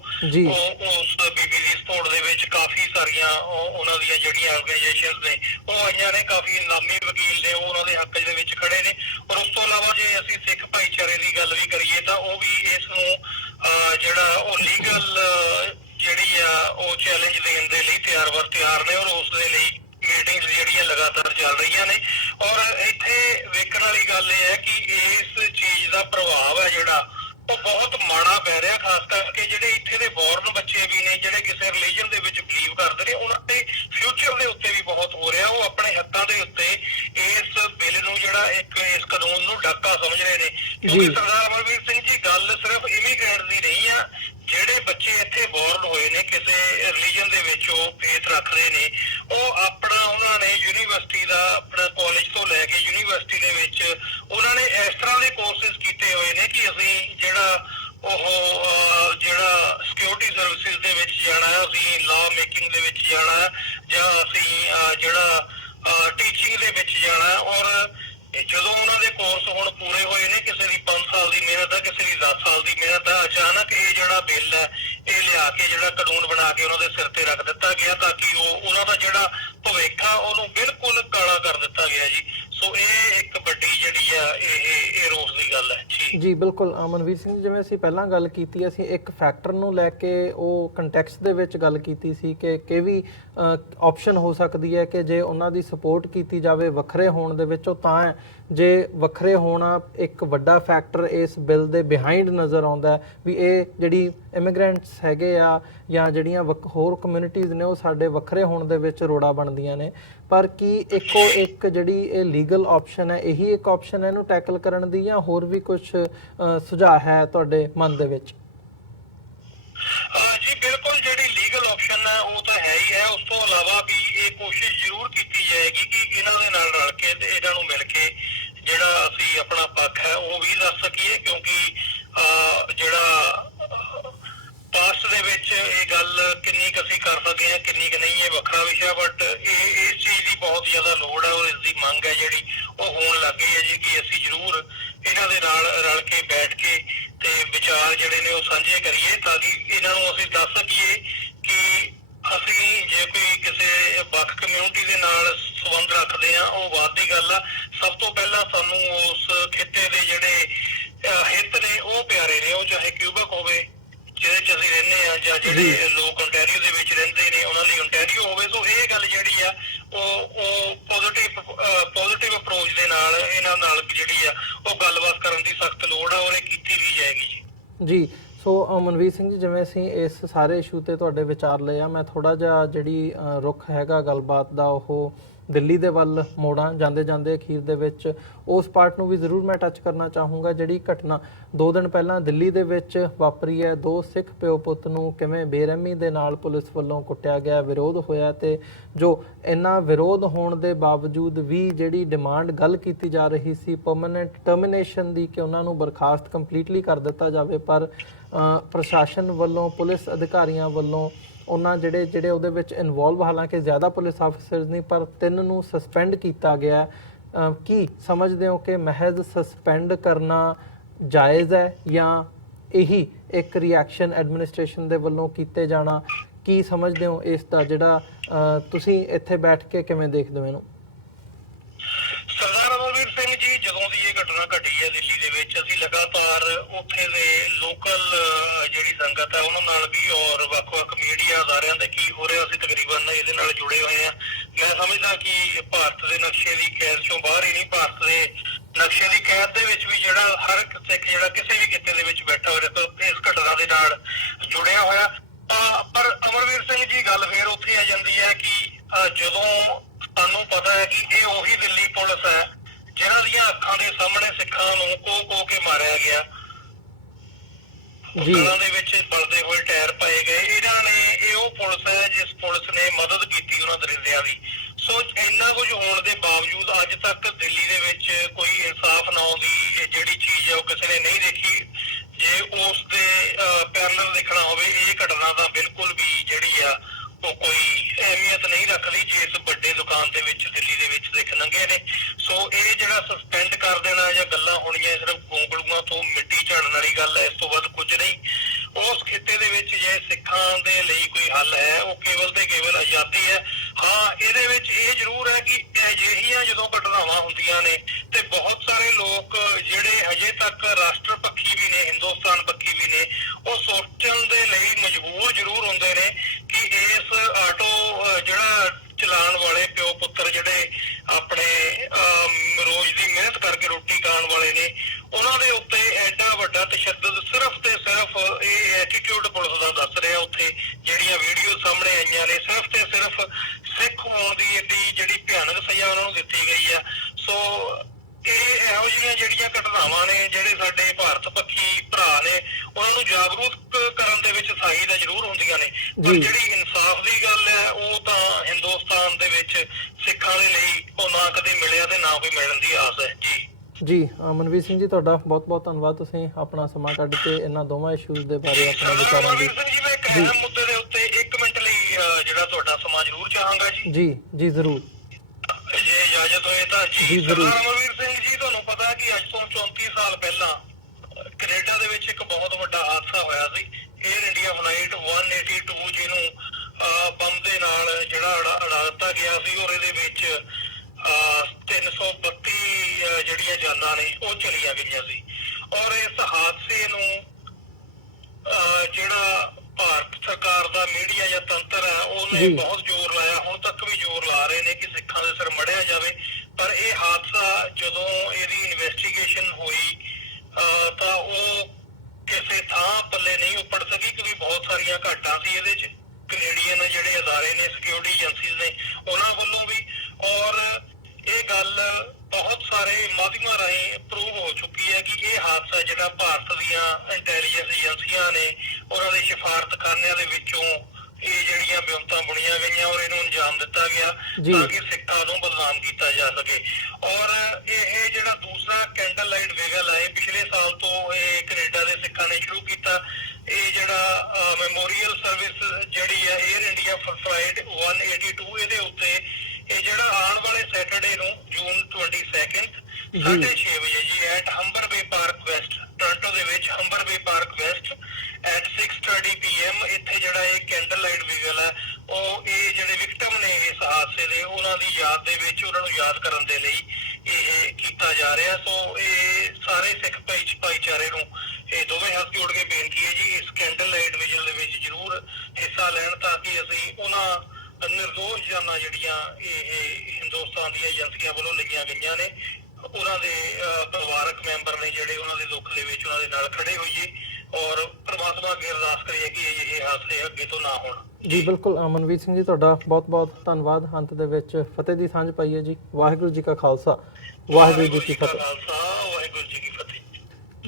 ਉਸ ਬੀਬੀ ਦੀ ਸਪੋਰਟ ਦੇ ਵਿੱਚ ਕਾਫੀ ਸਾਰੀਆਂ ਉਹਨਾਂ ਦੀਆਂ ਜਿਹੜੀਆਂ ਆਰਗੇਨਾਈਜੇਸ਼ਨਸ ਨੇ ਉਹ ਆਈਆਂ ਨੇ, ਕਾਫੀ ਨਾਮੀ ਵਕੀਲ ਨੇ ਉਹ ਉਹਨਾਂ ਦੇ ਹੱਕ ਦੇ ਵਿੱਚ ਖੜੇ ਨੇ। ਔਰ ਉਸ ਤੋਂ ਇਲਾਵਾ ਜੇ ਅਸੀਂ ਸਿੱਖ ਭਾਈਚਾਰੇ ਦੀ ਗੱਲ ਵੀ ਕਰੀਏ ਤਾਂ ਉਹ ਵੀ ਇਸ ਨੂੰ ਜਿਹੜਾ ਉਹ ਲੀਗਲ ਜਿਹੜੀ ਆ ਉਹ ਚੈਲੰਜ ਦੇਣ ਦੇ ਲਈ ਤਿਆਰ ਨੇ ਔਰ ਉਸ ਦੇ ਲਈ ਮੀਟਿੰਗਸ ਜਿਹੜੀਆਂ ਲਗਾਤਾਰ ਚੱਲ ਰਹੀਆਂ ਨੇ। ਔਰ ਇੱਥੇ ਵੇਖਣ ਵਾਲੀ ਗੱਲ ਇਹ ਹੈ ਕਿ ਇਸ ਚੀਜ਼ ਦਾ ਪ੍ਰਭਾਵ ਹੈ ਜਿਹੜਾ ਉਹ ਬਹੁਤ ਮਾੜਾ ਪੈ ਰਿਹਾ, ਖਾਸ ਕਰਕੇ ਜਿਹੜੇ ਇੱਥੇ ਦੇ ਬੋਰਨ ਬੱਚੇ ਵੀ ਨੇ ਜਿਹੜੇ ਕਿਸੇ ਰਿਲੀਜਨ ਦੇ ਵਿੱਚ ਬਿਲੀਵ ਕਰਦੇ ਨੇ ਉਹਨਾਂ ਦੇ ਫਿਊਚਰ ਦੇ ਉੱਤੇ ਵੀ ਬਹੁਤ ਹੋ ਰਿਹਾ। ਉਹ ਆਪਣੇ ਹੱਕਾਂ ਦੇ ਉੱਤੇ ਇਸ ਬਿੱਲ ਨੂੰ ਜਿਹੜਾ ਇਸ ਕਾਨੂੰਨ ਨੂੰ ਡਾਕਾ ਸਮਝ ਰਹੇ ਨੇ। ਕਿਉਂਕਿ ਸਰਦਾਰ ਅਮਰਵੀਰ ਸਿੰਘ ਜੀ, ਗੱਲ ਸਿਰਫ ਇਮੀਗ੍ਰੈਂਟ ਦੀ ਨਹੀਂ ਆ, ਜਿਹੜੇ ਬੱਚੇ ਇੱਥੇ ਬੋਰਨ ਹੋਏ ਨੇ ਕਿਸੇ ਰਿਲੀਜਨ ਦੇ ਵਿੱਚ ਉਹ ਫੇਥ ਰੱਖਦੇ ਨੇ, ਉਹ ਆਪਣਾ ਉਹਨਾਂ ਨੇ ਯੂਨੀਵਰਸਿਟੀ ਦਾ ਆਪਣਾ ਕਾਲਜ ਤੋਂ ਲੈ ਕੇ ਯੂਨੀਵਰਸਿਟੀ ਦੇ ਵਿੱਚ ਉਹਨਾਂ ਨੇ ਇਸ ਤਰ੍ਹਾਂ ਦੇ ਕੋਰਸਿਸ ਕੀਤੇ ਹੋਏ ਨੇ ਕਿ ਅਸੀਂ ਜਿਹੜਾ ਸਿਕਿਉਰਿਟੀ ਸਰਵਿਸਿਜ਼ ਦੇ ਵਿੱਚ ਜਾਣਾ ਹੈ, ਅਸੀਂ ਲਾਅ ਮੇਕਿੰਗ ਦੇ ਵਿੱਚ ਜਾਣਾ ਹੈ ਜਾਂ ਅਸੀਂ ਜਿਹੜਾ ਟੀਚਿੰਗ ਦੇ ਵਿੱਚ ਜਾਣਾ ਹੈ। ਔਰ ਜਦੋਂ ਉਹਨਾਂ ਦੇ ਕੋਰਸ ਹੁਣ ਪੂਰੇ ਹੋਏ ਨੇ, ਕਿਸੇ ਦੀ 5 ਸਾਲ ਦੀ ਮਿਹਨਤ ਹੈ, ਕਿਸੇ ਦੀ 10 ਸਾਲ ਦੀ ਮਿਹਨਤ ਹੈ, ਅਚਾਨਕ ਇਹ ਜਿਹੜਾ ਬਿੱਲ ਹੈ ਇਹ ਲਿਆ ਕੇ ਜਿਹੜਾ ਕਾਨੂੰਨ ਬਣਾ ਕੇ ਉਹਨਾਂ ਦੇ ਸਿਰ ਤੇ ਰੱਖ ਦਿੱਤਾ ਗਿਆ ਤਾਂ ਕਿ ਉਹਨਾਂ ਦਾ ਜਿਹੜਾ ਭਵਿੱਖ ਆ ਉਹਨੂੰ ਬਿਲਕੁਲ ਕਾਲਾ ਕਰ ਦਿੱਤਾ ਗਿਆ ਜੀ। ਸੋ ਇਹ ਇੱਕ ਵੱਡੀ ਜਿਹੜੀ ਆ ਇਹ ਰੋਸ ਦੀ ਗੱਲ ਹੈ ਜੀ। ਬਿਲਕੁਲ ਮਨਵੀਰ ਸਿੰਘ, ਜਿਵੇਂ ਅਸੀਂ ਪਹਿਲਾਂ ਗੱਲ ਕੀਤੀ, ਅਸੀਂ ਇੱਕ ਫੈਕਟਰ ਨੂੰ ਲੈ ਕੇ ਉਹ ਕੰਟੈਕਸਟ ਦੇ ਵਿੱਚ ਗੱਲ ਕੀਤੀ ਸੀ ਕਿ ਵੀ ਆਪਸ਼ਨ ਹੋ ਸਕਦੀ ਹੈ ਕਿ ਜੇ ਉਹਨਾਂ ਦੀ ਸਪੋਰਟ ਕੀਤੀ ਜਾਵੇ ਵੱਖਰੇ ਹੋਣ ਦੇ ਵਿੱਚ, ਉਹ ਤਾਂ ਹੈ ਜੇ ਵੱਖਰੇ ਹੋਣਾ ਇੱਕ ਵੱਡਾ ਫੈਕਟਰ ਇਸ ਬਿੱਲ ਦੇ ਬਿਹਾਈਂਡ ਨਜ਼ਰ ਆਉਂਦਾ ਹੈ ਵੀ ਇਹ ਜਿਹੜੀ ਇਮੀਗ੍ਰੈਂਟਸ ਹੈਗੇ ਆ ਜਾਂ ਜਿਹੜੀਆਂ ਹੋਰ ਕਮਿਊਨਿਟੀਜ਼ ਨੇ ਉਹ ਸਾਡੇ ਵੱਖਰੇ ਹੋਣ ਦੇ ਵਿੱਚ ਰੋੜਾ ਬਣਦੀਆਂ ਨੇ। ਪਰ ਕੀ ਇੱਕੋ ਇੱਕ ਜਿਹੜੀ ਇਹ ਲੀਗਲ ਆਪਸ਼ਨ ਹੈ ਇਹੀ ਇੱਕ ਆਪਸ਼ਨ ਹੈ ਇਹਨੂੰ ਟੈਕਲ ਕਰਨ ਦੀ, ਜਾਂ ਹੋਰ ਵੀ ਕੁਝ ਸੁਝਾਅ ਹੈ ਤੁਹਾਡੇ ਮਨ ਦੇ ਵਿੱਚ? ਜੀ ਬਿਲਕੁਲ, ਜਿਹੜੀ ਲੀਗਲ ਆਪਸ਼ਨ ਹੈ ਉਹ ਤਾਂ ਹੈ ਹੀ ਹੈ। ਉਸ ਤੋਂ ਇਲਾਵਾ ਵੀ ਇਹ ਕੋਸ਼ਿਸ਼ ਜ਼ਰੂਰ ਕੀਤੀ ਜਾਏਗੀ ਕਿ ਇਹਨਾਂ ਦੇ ਨਾਲ ਰਲ ਕੇ ਤੇ ਇਹਨਾਂ ਨੂੰ ਮਿਲ ਕੇ ਜਿਹੜਾ ਅਸੀਂ ਆਪਣਾ ਪੱਖ ਹੈ ਉਹ ਵੀ ਦੱਸ ਸਕੀਏ, ਕਿਉਂਕਿ ਜਿਹੜਾ ਪਾਸਟ ਦੇ ਵਿੱਚ ਇਹ ਗੱਲ ਕਿੰਨੀ ਕੁ ਅਸੀਂ ਕਰ ਸਕਦੇ ਹਾਂ ਕਿੰਨੀ ਕੁ ਨਹੀਂ ਇਹ ਵੱਖਰਾ ਵਿਸ਼ਾ, ਬਟ ਇਸ ਚੀਜ਼ ਦੀ ਬਹੁਤ ਜ਼ਿਆਦਾ ਲੋੜ ਹੈ ਔਰ ਇਸ ਦੀ ਮੰਗ ਹੈ ਜਿਹੜੀ ਉਹ ਹੋਣ ਲੱਗ ਗਈ ਹੈ ਜੀ ਕਿ ਅਸੀਂ ਜ਼ਰੂਰ ਇਹਨਾਂ ਦੇ ਨਾਲ ਰਲ ਕੇ ਬੈਠ ਕੇ ਤੇ ਵਿਚਾਰ ਜਿਹੜੇ ਨੇ ਉਹ ਸਾਂਝੇ ਕਰੀਏ ਤਾਂ ਕਿ ਇਹਨਾਂ ਨੂੰ ਅਸੀਂ ਦੱਸ ਸਕੀਏ ਕਿ ਅਸੀਂ ਜੇ ਕੋਈ ਕਿਸੇ ਵੱਖ ਕਮਿਊਨਿਟੀ ਦੇ ਨਾਲ ਸੰਬੰਧ ਰੱਖਦੇ ਹਾਂ ਉਹ ਬਾਤ ਦੀ ਗੱਲ ਆ। ਸਭ ਤੋਂ ਪਹਿਲਾਂ ਜਾਂ ਜਿਹੜੇ ਲੋਕ ਓਨਟਾਰੀਓ ਦੇ ਵਿੱਚ ਰਹਿੰਦੇ ਨੇ ਉਹਨਾਂ ਲਈ ਓਨਟਾਰੀਓ ਹੋਵੇ। ਸੋ ਇਹ ਗੱਲ ਜਿਹੜੀ ਆ ਉਹ ਪੋਜ਼ਿਟਿਵ ਅਪਰੋਚ ਦੇ ਨਾਲ ਇਹਨਾਂ ਨਾਲ ਜਿਹੜੀ ਆ ਉਹ ਗੱਲਬਾਤ ਕਰਨ ਦੀ ਸਖਤ ਲੋੜ ਆ ਔਰ ਇਹ ਕੀਤੀ ਵੀ ਜਾਏਗੀ ਜੀ। ਸੋ ਮਨਵੀਰ ਸਿੰਘ ਜੀ, ਜਿਵੇਂ ਅਸੀਂ ਇਸ ਸਾਰੇ ਇਸ਼ੂ ਤੇ ਤੁਹਾਡੇ ਵਿਚਾਰ ਲਏ ਆ, ਮੈਂ ਥੋੜਾ ਜਿਹਾ ਜਿਹੜੀ ਰੁਖ ਹੈਗਾ ਗੱਲਬਾਤ ਦਾ ਉਹ ਦਿੱਲੀ ਦੇ ਵੱਲ ਮੋੜਾਂ ਜਾਂਦੇ ਜਾਂਦੇ ਅਖੀਰ ਦੇ ਵਿੱਚ ਉਸ ਪਾਰਟ ਨੂੰ ਵੀ ਜ਼ਰੂਰ ਮੈਂ ਟੱਚ ਕਰਨਾ ਚਾਹੂੰਗਾ। ਜਿਹੜੀ ਘਟਨਾ 2 ਦਿਨ ਪਹਿਲਾਂ ਦਿੱਲੀ ਦੇ ਵਿੱਚ ਵਾਪਰੀ ਹੈ, 2 ਸਿੱਖ ਪਿਓ ਪੁੱਤ ਨੂੰ ਕਿਵੇਂ ਬੇਰਹਿਮੀ ਦੇ ਨਾਲ ਪੁਲਿਸ ਵੱਲੋਂ ਕੁੱਟਿਆ ਗਿਆ, ਵਿਰੋਧ ਹੋਇਆ ਤੇ ਜੋ ਇੰਨਾ ਵਿਰੋਧ ਹੋਣ ਦੇ ਬਾਵਜੂਦ ਵੀ ਜਿਹੜੀ ਡਿਮਾਂਡ ਗੱਲ ਕੀਤੀ ਜਾ ਰਹੀ ਸੀ ਪਰਮਨੈਂਟ ਟਰਮੀਨੇਸ਼ਨ ਦੀ ਕਿ ਉਹਨਾਂ ਨੂੰ ਬਰਖਾਸਤ ਕੰਪਲੀਟਲੀ ਕਰ ਦਿੱਤਾ ਜਾਵੇ, ਪਰ ਪ੍ਰਸ਼ਾਸਨ ਵੱਲੋਂ ਪੁਲਿਸ ਅਧਿਕਾਰੀਆਂ ਵੱਲੋਂ ਉਹਨਾਂ ਜਿਹੜੇ ਉਹਦੇ ਵਿੱਚ ਇਨਵੋਲਵ, ਹਾਲਾਂਕਿ ਜ਼ਿਆਦਾ ਪੁਲਿਸ ਆਫੀਸਰਸ ਨਹੀਂ ਪਰ 3 ਨੂੰ ਸਸਪੈਂਡ ਕੀਤਾ ਗਿਆ। ਕੀ ਸਮਝਦੇ ਹੋ ਕਿ ਮਹਿਜ਼ ਸਸਪੈਂਡ ਕਰਨਾ ਜਾਇਜ਼ ਹੈ ਜਾਂ ਇਹੀ ਇੱਕ ਰਿਐਕਸ਼ਨ ਐਡਮਿਨਿਸਟ੍ਰੇਸ਼ਨ ਦੇ ਵੱਲੋਂ ਕੀਤੇ ਜਾਣਾ? ਕੀ ਸਮਝਦੇ ਹੋ ਇਸ ਦਾ, ਜਿਹੜਾ ਤੁਸੀਂ ਇੱਥੇ ਬੈਠ ਕੇ ਕਿਵੇਂ ਦੇਖਦੇ ਹੋ ਇਹਨੂੰ? ਸਰਦਾਰ ਅਮਰਵੀਰ ਸਿੰਘ ਜੀ, ਜਦੋਂ ਦੀ ਇਹ ਘਟਨਾ ਘਟੀ ਹੈ ਦਿੱਲੀ ਦੇ ਵਿੱਚ, ਅਸੀਂ ਲਗਾਤਾਰ ਉੱਥੇ ਦੇ ਲੋਕਲ ਜਿਹੜੀ ਸੰਗਤ ਹੈ ਉਹਨਾਂ ਨਾਲ ਵੀ ਔਰ ਵੱਖ-ਵੱਖ ਮੀਡੀਆ ਅਦਾਰਿਆਂ ਦੇ ਕੀ ਹੋ ਰਿਹਾ ਅਸੀਂ ਤਕਰੀਬਨ ਇਹਦੇ ਨਾਲ ਜੁੜੇ ਹੋਏ ਆ। ਮੈਂ ਸਮਝਦਾ ਕਿ ਭਾਰਤ ਦੇ ਨਕਸ਼ੇ ਦੀ ਕੈਦ ਚੋਂ ਬਾਹਰ ਹੀ ਨਹੀਂ, ਭਾਰਤ ਦੇ ਨਕਸ਼ੇ ਦੀ ਕੈਦ ਦੇ ਵਿੱਚ ਵੀ ਜਿਹੜਾ ਹਰ ਸਿੱਖ ਜਿਹੜਾ ਕਿਸੇ ਵੀ ਕਿੱਤੇ ਦੇ ਵਿੱਚ ਬੈਠਾ ਹੋਇਆ ਇਸ ਘਟਨਾ ਦੇ ਨਾਲ ਜੁੜਿਆ ਹੋਇਆ। ਪਰ ਅਮਰਵੀਰ ਸਿੰਘ ਜੀ, ਗੱਲ ਫੇਰ ਉੱਥੇ ਆ ਜਾਂਦੀ ਹੈ ਕਿ ਜਦੋਂ ਸਾਨੂੰ ਪਤਾ ਹੈ ਕਿ ਇਹ ਉਹੀ ਦਿੱਲੀ ਪੁਲਿਸ ਹੈ ਜਿਹਨਾਂ ਦੀਆਂ ਅੱਖਾਂ ਦੇ ਸਾਹਮਣੇ ਸਿੱਖਾਂ ਨੂੰ ਕੋ ਕੇ ਮਾਰਿਆ ਗਿਆ, ਗਲਾਂ ਦੇ ਵਿੱਚ ਬਲਦੇ ਹੋਏ ਟਾਇਰ ਪਾਏ ਗਏ, ਇਹ ਉਹ ਪੁਲਿਸ ਹੈ ਜਿਸ ਪੁਲਿਸ ਨੇ ਮਦਦ ਕੀਤੀ ਉਹਨਾਂ ਦਰਿੰਦਿਆਂ ਦੀ। ਸੋ ਇੰਨਾ ਕੁਝ ਹੋਣ ਦੇ ਬਾਵਜੂਦ ਅੱਜ ਤੱਕ ਦਿੱਲੀ ਦੇ ਵਿੱਚ ਕੋਈ ਇਨਸਾਫ ਨਾਉਂ ਦੀ ਜਿਹੜੀ ਚੀਜ਼ ਹੈ ਉਹ ਕਿਸੇ ਨੇ ਨਹੀਂ ਦੇਖੀ। ਜੇ ਉਸ ਦੇ ਪੈਰਲਲ ਦੇਖਣਾ ਹੋਵੇ, ਇਹ ਘਟਨਾ ਤਾਂ ਬਿਲਕੁਲ ਵੀ ਜਿਹੜੀ ਆ ਉਹ ਕੋਈ ਅਹਿਮੀਅਤ ਨਹੀਂ ਰੱਖਦੀ ਜਿਸ ਵੱਡੇ ਦੁਕਾਨ ਦੇ ਵਿੱਚ ਦਿੱਲੀ ਦੇ ਵਿੱਚ ਸਿੱਖ ਲੰਘੇ ਨੇ। ਸੋ ਇਹ ਜਿਹੜਾ ਸਸਪੈਂਡ ਕਰ ਦੇਣਾ ਜਾਂ ਗੱਲਾਂ ਹੋਣੀਆਂ ਸਿਰਫ ਗੋਂਗਲੂਆਂ ਤੋਂ ਮਿੱਟੀ ਝਾੜਨ ਵਾਲੀ ਗੱਲ ਹੈ, ਇਸ ਤੋਂ ਵੱਧ ਕੁਝ ਨਹੀਂ। ਉਸ ਖਿੱਤੇ ਦੇ ਵਿੱਚ ਜੇ ਸਿੱਖਾਂ ਦੇ ਲਈ ਕੋਈ ਹੱਲ ਹੈ ਉਹ ਕੇਵਲ ਤੇ ਕੇਵਲ ਆਜ਼ਾਦੀ ਹੈ। ਹਾਂ, ਇਹਦੇ ਵਿੱਚ ਇਹ ਜ਼ਰੂਰ ਹੈ ਕਿ ਅਜਿਹੀਆਂ ਜਦੋਂ ਘਟਨਾਵਾਂ ਹੁੰਦੀਆਂ ਨੇ ਤੇ ਬਹੁਤ ਸਾਰੇ ਲੋਕ ਜਿਹੜੇ ਹਜੇ ਤੱਕ ਰਾਸ਼ਟਰ ਪੱਖੀ ਵੀ ਨੇ, ਹਿੰਦੁਸਤਾਨ ਪੱਖੀ ਵੀ ਨੇ, ਉਹ ਸੋਚਣ ਦੇ ਲਈ ਮਜਬੂਰ ਜ਼ਰੂਰ ਹੁੰਦੇ ਨੇ ਕਿ ਇਸ ਆਟੋ ਜਿਹੜਾ ਚਲਾਉਣ ਵਾਲੇ ਪਿਓ ਪੁੱਤਰ ਜਿਹੜੇ ਆਪਣੇ ਰੋਜ਼ ਦੀ ਮਿਹਨਤ ਕਰਕੇ ਰੋਟੀ ਖਾਣ ਵਾਲੇ ਨੇ, ਉਹਨਾਂ ਦੇ ਉੱਤੇ ਐਡਾ ਵੱਡਾ ਤਸ਼ੱਦਦ ਸਿਰਫ ਤੇ ਸਿਰਫ ਇਹ ਐਟੀਟਿਊਡ ਪੁਲਿਸ ਦਾ ਦੱਸ ਰਿਹਾ। ਉੱਥੇ ਜਿਹੜੀਆਂ ਵੀਡੀਓ ਸਾਹਮਣੇ ਆਈਆਂ ਨੇ, ਸਿਰਫ ਤੇ ਸਿਰਫ ਸਿੱਖ ਹੋਣ ਦੀ ਏਡੀ ਜਿਹੜੀ ਭਿਆਨਕ ਸਜ਼ਾ ਉਹਨਾਂ ਨੂੰ ਦਿੱਤੀ ਗਈ ਆ। ਸੋ ਇਹ ਇਹੋ ਜਿਹੀਆਂ ਜਿਹੜੀਆਂ ਘਟਨਾਵਾਂ ਨੇ, ਜਿਹੜੇ ਸਾਡੇ ਭਾਰਤ ਪੱਖੀ ਭਰਾ ਨੇ ਉਹਨਾਂ ਨੂੰ ਜਾਗਰੂਕ ਕਰਨ ਦੇ ਵਿੱਚ ਸਹਾਇਤਾ ਜ਼ਰੂਰ ਹੁੰਦੀਆਂ ਨੇ, ਪਰ ਜਿਹੜੀ ਇਨਸਾਫ ਦੀ ਗੱਲ ਹੈ ਉਹ ਤਾਂ ਹਿੰਦੁਸਤਾਨ ਦੇ ਵਿੱਚ ਸਿੱਖਾਂ ਦੇ ਲਈ ਉਹ ਨਾ ਕਦੇ ਮਿਲਿਆ ਤੇ ਨਾ ਕੋਈ ਮਿਲਣ ਦੀ ਆਸ ਹੈ। ਜੀ ਮਨਵੀਰ ਸਿੰਘ ਜੀ, ਤੁਹਾਡਾ ਬਹੁਤ-ਬਹੁਤ ਧੰਨਵਾਦ। ਤੁਸੀਂ ਆਪਣਾ ਸਮਾਂ ਕੱਢ ਕੇ ਇਹਨਾਂ ਦੋਵਾਂ ਇਸ਼ੂਜ਼ ਦੇ ਬਾਰੇ ਆਪਣਾ ਵਿਚਾਰਾਂ ਦੀ ਮੁੱਦੇ ਦੇ ਉੱਤੇ 1 ਮਿੰਟ ਲਈ ਜਿਹੜਾ ਤੁਹਾਡਾ ਸਮਾਂ ਜ਼ਰੂਰ ਚਾਹਾਂਗਾ ਜੀ ਜ਼ਰੂਰ, ਜੇ ਇਜਾਜ਼ਤ ਹੋਏ ਤਾਂ। ਜੀ ਜ਼ਰੂਰ। ਅਮਰਵੀਰ ਸਿੰਘ ਜੀ, ਤੁਹਾਨੂੰ ਪਤਾ ਕਿ ਅੱਜ ਤੋਂ 34 ਸਾਲ ਪਹਿਲਾਂ ਕੈਨੇਡਾ ਦੇ ਵਿੱਚ ਇੱਕ ਬਹੁਤ ਵੱਡਾ ਹਾਦਸਾ ਹੋਇਆ ਸੀ। 에ਅਰ ਇੰਡੀਆ ਫਲਾਈਟ 182 ਜਿਹਨੂੰ ਬੰਬ ਦੇ ਨਾਲ ਜਿਹੜਾ ਉਡਾ ਦਿੱਤਾ ਗਿਆ ਸੀ ਔਰ ਇਹਦੇ ਵਿੱਚ 332 ਜਿਹੜੀਆਂ ਜਾਨਾਂ ਨੇ ਉਹ ਚਲੀਆਂ ਗਈਆਂ ਸੀ। ਔਰ ਇਸ ਹਾਦਸੇ ਨੂੰ ਜਿਹੜਾ ਭਾਰਤ ਸਰਕਾਰ ਦਾ ਮੀਡੀਆ ਜਾਂ ਤੰਤਰ ਹੈ ਉਹਨੇ ਬਹੁਤ ਜ਼ੋਰ ਲਾਇਆ, ਹੁਣ ਤੱਕ ਵੀ ਜ਼ੋਰ ਲਾ ਰਹੇ ਨੇ ਕਿ ਸਿੱਖਾਂ ਦੇ ਸਿਰ ਮੜਿਆ ਜਾਵੇ। ਪਰ ਇਹ ਹਾਦਸਾ ਜਦੋਂ ਇਹਦੀ ਇਨਵੈਸਟੀਗੇਸ਼ਨ ਹੋਈ ਤਾਂ ਉਹ ਕਿਸੇ ਥਾਂ ਪੱਲੇ ਨਹੀਂ ਉੱਪੜ ਸਕੀ ਕਿਉਂਕਿ ਬਹੁਤ ਸਾਰੀਆਂ ਘਾਟਾਂ ਸੀ ਇਹਦੇ 'ਚ। ਕੈਨੇਡੀਅਨ ਜਿਹੜੇ ਅਦਾਰੇ ਨੇ, ਸਿਕਿਉਰਿਟੀ ਏਜੰਸੀਜ਼ ਨੇ, ਉਹਨਾਂ ਵੱਲੋਂ ਵੀ, ਔਰ ਇਹ ਗੱਲ ਬਹੁਤ ਸਾਰੇ ਮਾਧਿਅਮਾਂ ਰਾਹੀਂ ਪ੍ਰੂਵ ਹੋ ਚੁੱਕੀ ਹੈ ਕਿ ਇਹ ਹਾਦਸਾ ਜਿਹੜਾ ਭਾਰਤ ਦੀਆਂ ਇੰਟੈਲੀਜੈਂਸ ਏਜੰਸੀਆਂ ਨੇ ਉਹਨਾਂ ਦੇ ਸਿਫਾਰਤਖਾਨਿਆਂ ਦੇ ਵਿੱਚੋਂ ਇਹ ਜਿਹੜੀਆਂ ਬਿਉਂਤਾਂ ਬੁਣੀਆਂ ਗਈਆਂ ਔਰ ਇਹਨੂੰ ਅੰਜਾਮ ਦਿੱਤਾ ਗਿਆ ਤਾਂ ਕਿ ਸਿੱਖਾਂ ਨੂੰ ਬਦਨਾਮ ਕੀਤਾ ਜਾ ਸਕੇ। ਔਰ ਇਹ ਜਿਹੜਾ ਦੂਸਰਾ ਕੈਂਡਲ ਲਾਈਟ ਵੇਗਲ ਹੈ, ਪਿਛਲੇ ਸਾਲ ਤੋਂ ਇਹ ਕੈਨੇਡਾ ਦੇ ਸਿੱਖਾਂ ਨੇ ਸ਼ੁਰੂ ਕੀਤਾ। ਇਹ ਜਿਹੜਾ ਮੈਮੋਰੀਅਲ ਸਰਵਿਸ ਜਿਹੜੀ ਹੈ 에ਅਰ ਇੰਡੀਆ ਫਲਾਈਟ 182, ਇਹਦੇ ਉੱਤੇ ਇਹ ਜਿਹੜਾ ਆਉਣ ਵਾਲੇ ਸੈਟਰਡੇ ਨੂੰ ਜੂਨ 22 6:30 ਵਜੇ ਜੀ at Humber Bay Park West, Toronto ਦੇ ਵਿੱਚ Humber Bay Park West at 6:30 PM ਇੱਥੇ ਜਿਹੜਾ ਇਹ ਕੈਂਡਲ ਲਾਈਟ ਵਿਜ਼ੂਅਲ ਹੈ ਉਹ ਇਹ ਜਿਹੜੇ ਵਿਕਟਮ ਨੇ ਇਸ ਹਾਦਸੇ ਦੇ ਉਹਨਾਂ ਦੀ ਯਾਦ ਦੇ ਵਿੱਚ, ਉਹਨਾਂ ਨੂੰ ਯਾਦ ਕਰਨ ਦੇ ਲਈ ਇਹ ਕੀਤਾ ਜਾ ਰਿਹਾ। ਸੋ ਇਹ ਸਾਰੇ ਸਿੱਖ ਭਾਈਚਾਰੇ ਨੂੰ ਇਹ ਦੋਵੇਂ ਹੱਥ ਜੋੜ ਕੇ ਬੇਨਤੀ ਹੈ ਜੀ, ਇਸ ਕੈਂਡਲ ਲਾਈਟ ਵਿਜ਼ੂਅਲ ਦੇ ਵਿੱਚ ਜ਼ਰੂਰ ਨਿਰਦੋਸ਼ ਜਾਨਾਂ ਜਿਹੜੀਆਂ ਇਹ ਹਿੰਦੁਸਤਾਨ ਦੀਆਂ ਏਜੰਸੀਆਂ ਵੱਲੋਂ ਲਈਆਂ ਗਈਆਂ ਨੇ, ਉਹਨਾਂ ਦੇ ਪਰਿਵਾਰਕ ਮੈਂਬਰ ਨੇ ਜਿਹੜੇ ਉਹਨਾਂ ਦੇ ਦੁੱਖ ਦੇ ਵਿੱਚ ਉਹਨਾਂ ਦੇ ਨਾਲ ਖੜੇ ਹੋਈਏ ਔਰ ਪ੍ਰਮਾਤਮਾ ਅੱਗੇ ਅਰਦਾਸ ਕਰੀਏ ਕਿ ਇਹ ਹਾਦਸੇ ਅੱਗੇ ਤੋਂ ਨਾ ਹੋਣ। ਜੀ ਬਿਲਕੁਲ ਮਨਵੀਰ ਸਿੰਘ ਜੀ, ਤੁਹਾਡਾ ਬਹੁਤ-ਬਹੁਤ ਧੰਨਵਾਦ। ਅੰਤ ਦੇ ਵਿੱਚ ਫਤਿਹ ਦੀ ਸਾਂਝ ਪਾਈਏ ਜੀ। ਵਾਹਿਗੁਰੂ ਜੀ ਕਾ ਖਾਲਸਾ, ਵਾਹਿਗੁਰੂ ਜੀ ਕੀ ਫਤਿਹ। ਵਾਹਿਗੁਰੂ ਜੀ ਕੀ ਫਤਿਹ।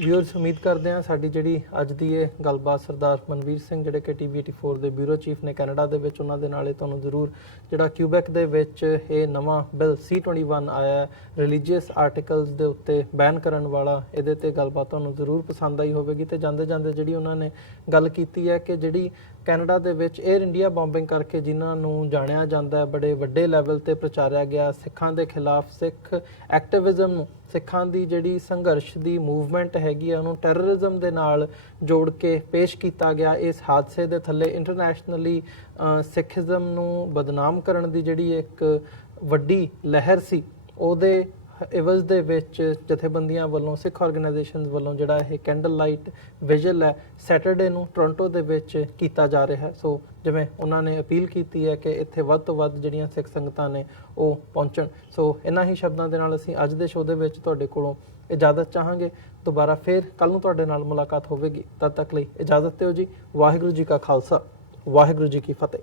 ਵਿਊਅਰਸ, ਉਮੀਦ ਕਰਦੇ ਹਾਂ ਸਾਡੀ ਜਿਹੜੀ ਅੱਜ ਦੀ ਇਹ ਗੱਲਬਾਤ ਸਰਦਾਰ ਮਨਵੀਰ ਸਿੰਘ ਜਿਹੜੇ ਕਿ ਟੀਵੀ 84 ਦੇ ਬਿਊਰੋ ਚੀਫ ਨੇ ਕੈਨੇਡਾ ਦੇ ਵਿੱਚ, ਉਹਨਾਂ ਦੇ ਨਾਲ ਇਹ ਤੁਹਾਨੂੰ ਜ਼ਰੂਰ ਜਿਹੜਾ ਕਿਊਬੈਕ ਦੇ ਵਿੱਚ ਇਹ ਨਵਾਂ ਬਿੱਲ C21 ਆਇਆ ਹੈ ਰਿਲੀਜੀਅਸ ਆਰਟੀਕਲਸ ਦੇ ਉੱਤੇ ਬੈਨ ਕਰਨ ਵਾਲਾ, ਇਹਦੇ ਤੇ ਗੱਲਬਾਤ ਤੁਹਾਨੂੰ ਜ਼ਰੂਰ ਪਸੰਦ ਆਈ ਹੋਵੇਗੀ। ਤੇ ਜਾਂਦੇ ਜਾਂਦੇ ਜਿਹੜੀ ਉਹਨਾਂ ਨੇ ਗੱਲ ਕੀਤੀ ਹੈ ਕਿ ਜਿਹੜੀ ਕੈਨੇਡਾ ਦੇ ਵਿੱਚ 에ਅਰ ਇੰਡੀਆ ਬੰਬਿੰਗ ਕਰਕੇ ਜਿਨ੍ਹਾਂ ਨੂੰ ਜਾਣਿਆ ਜਾਂਦਾ ਹੈ, ਬੜੇ ਵੱਡੇ ਲੈਵਲ ਤੇ ਪ੍ਰਚਾਰਿਆ ਗਿਆ ਸਿੱਖਾਂ ਦੇ ਖਿਲਾਫ, ਸਿੱਖ ਐਕਟਿਵਿਜ਼ਮ ਨੂੰ, ਸਿੱਖਾਂ ਦੀ ਜਿਹੜੀ ਸੰਘਰਸ਼ ਦੀ ਮੂਵਮੈਂਟ ਹੈਗੀ ਆ ਉਹਨੂੰ ਟੈਰਰਿਜ਼ਮ ਦੇ ਨਾਲ ਜੋੜ ਕੇ ਪੇਸ਼ ਕੀਤਾ ਗਿਆ। ਇਸ ਹਾਦਸੇ ਦੇ ਥੱਲੇ ਇੰਟਰਨੈਸ਼ਨਲੀ ਸਿੱਖੀਜ਼ਮ ਨੂੰ ਬਦਨਾਮ ਕਰਨ ਦੀ ਜਿਹੜੀ ਇੱਕ ਵੱਡੀ ਲਹਿਰ ਸੀ, ਉਹਦੇ ਇਵਜ਼ ਦੇ ਵਿੱਚ ਜਥੇਬੰਦੀਆਂ ਵੱਲੋਂ, ਸਿੱਖ ਆਰਗੇਨਾਈਜੇਸ਼ਨਸ ਵੱਲੋਂ ਜਿਹੜਾ ਇਹ ਕੈਂਡਲ ਲਾਈਟ ਵਿਜਲ ਹੈ ਸੈਟਰਡੇ ਨੂੰ ਟੋਰਾਂਟੋ ਦੇ ਵਿੱਚ ਕੀਤਾ ਜਾ ਰਿਹਾ ਹੈ। ਸੋ ਜਿਵੇਂ ਉਹਨਾਂ ਨੇ ਅਪੀਲ ਕੀਤੀ ਹੈ ਕਿ ਇੱਥੇ ਵੱਧ ਤੋਂ ਵੱਧ ਜਿਹੜੀਆਂ ਸਿੱਖ ਸੰਗਤਾਂ ਨੇ ਉਹ ਪਹੁੰਚਣ। ਸੋ ਇਹਨਾਂ ਹੀ ਸ਼ਬਦਾਂ ਦੇ ਨਾਲ ਅਸੀਂ ਅੱਜ ਦੇ ਸ਼ੋਅ ਦੇ ਵਿੱਚ ਤੁਹਾਡੇ ਕੋਲੋਂ ਇਜਾਜ਼ਤ ਚਾਹਾਂਗੇ। ਦੁਬਾਰਾ ਫਿਰ ਕੱਲ ਨੂੰ ਤੁਹਾਡੇ ਨਾਲ ਮੁਲਾਕਾਤ ਹੋਵੇਗੀ। ਤਦ ਤੱਕ ਲਈ ਇਜਾਜ਼ਤ ਦਿਓ ਜੀ। ਵਾਹਿਗੁਰੂ ਜੀ ਕਾ ਖਾਲਸਾ, ਵਾਹਿਗੁਰੂ ਜੀ ਕੀ ਫਤਿਹ।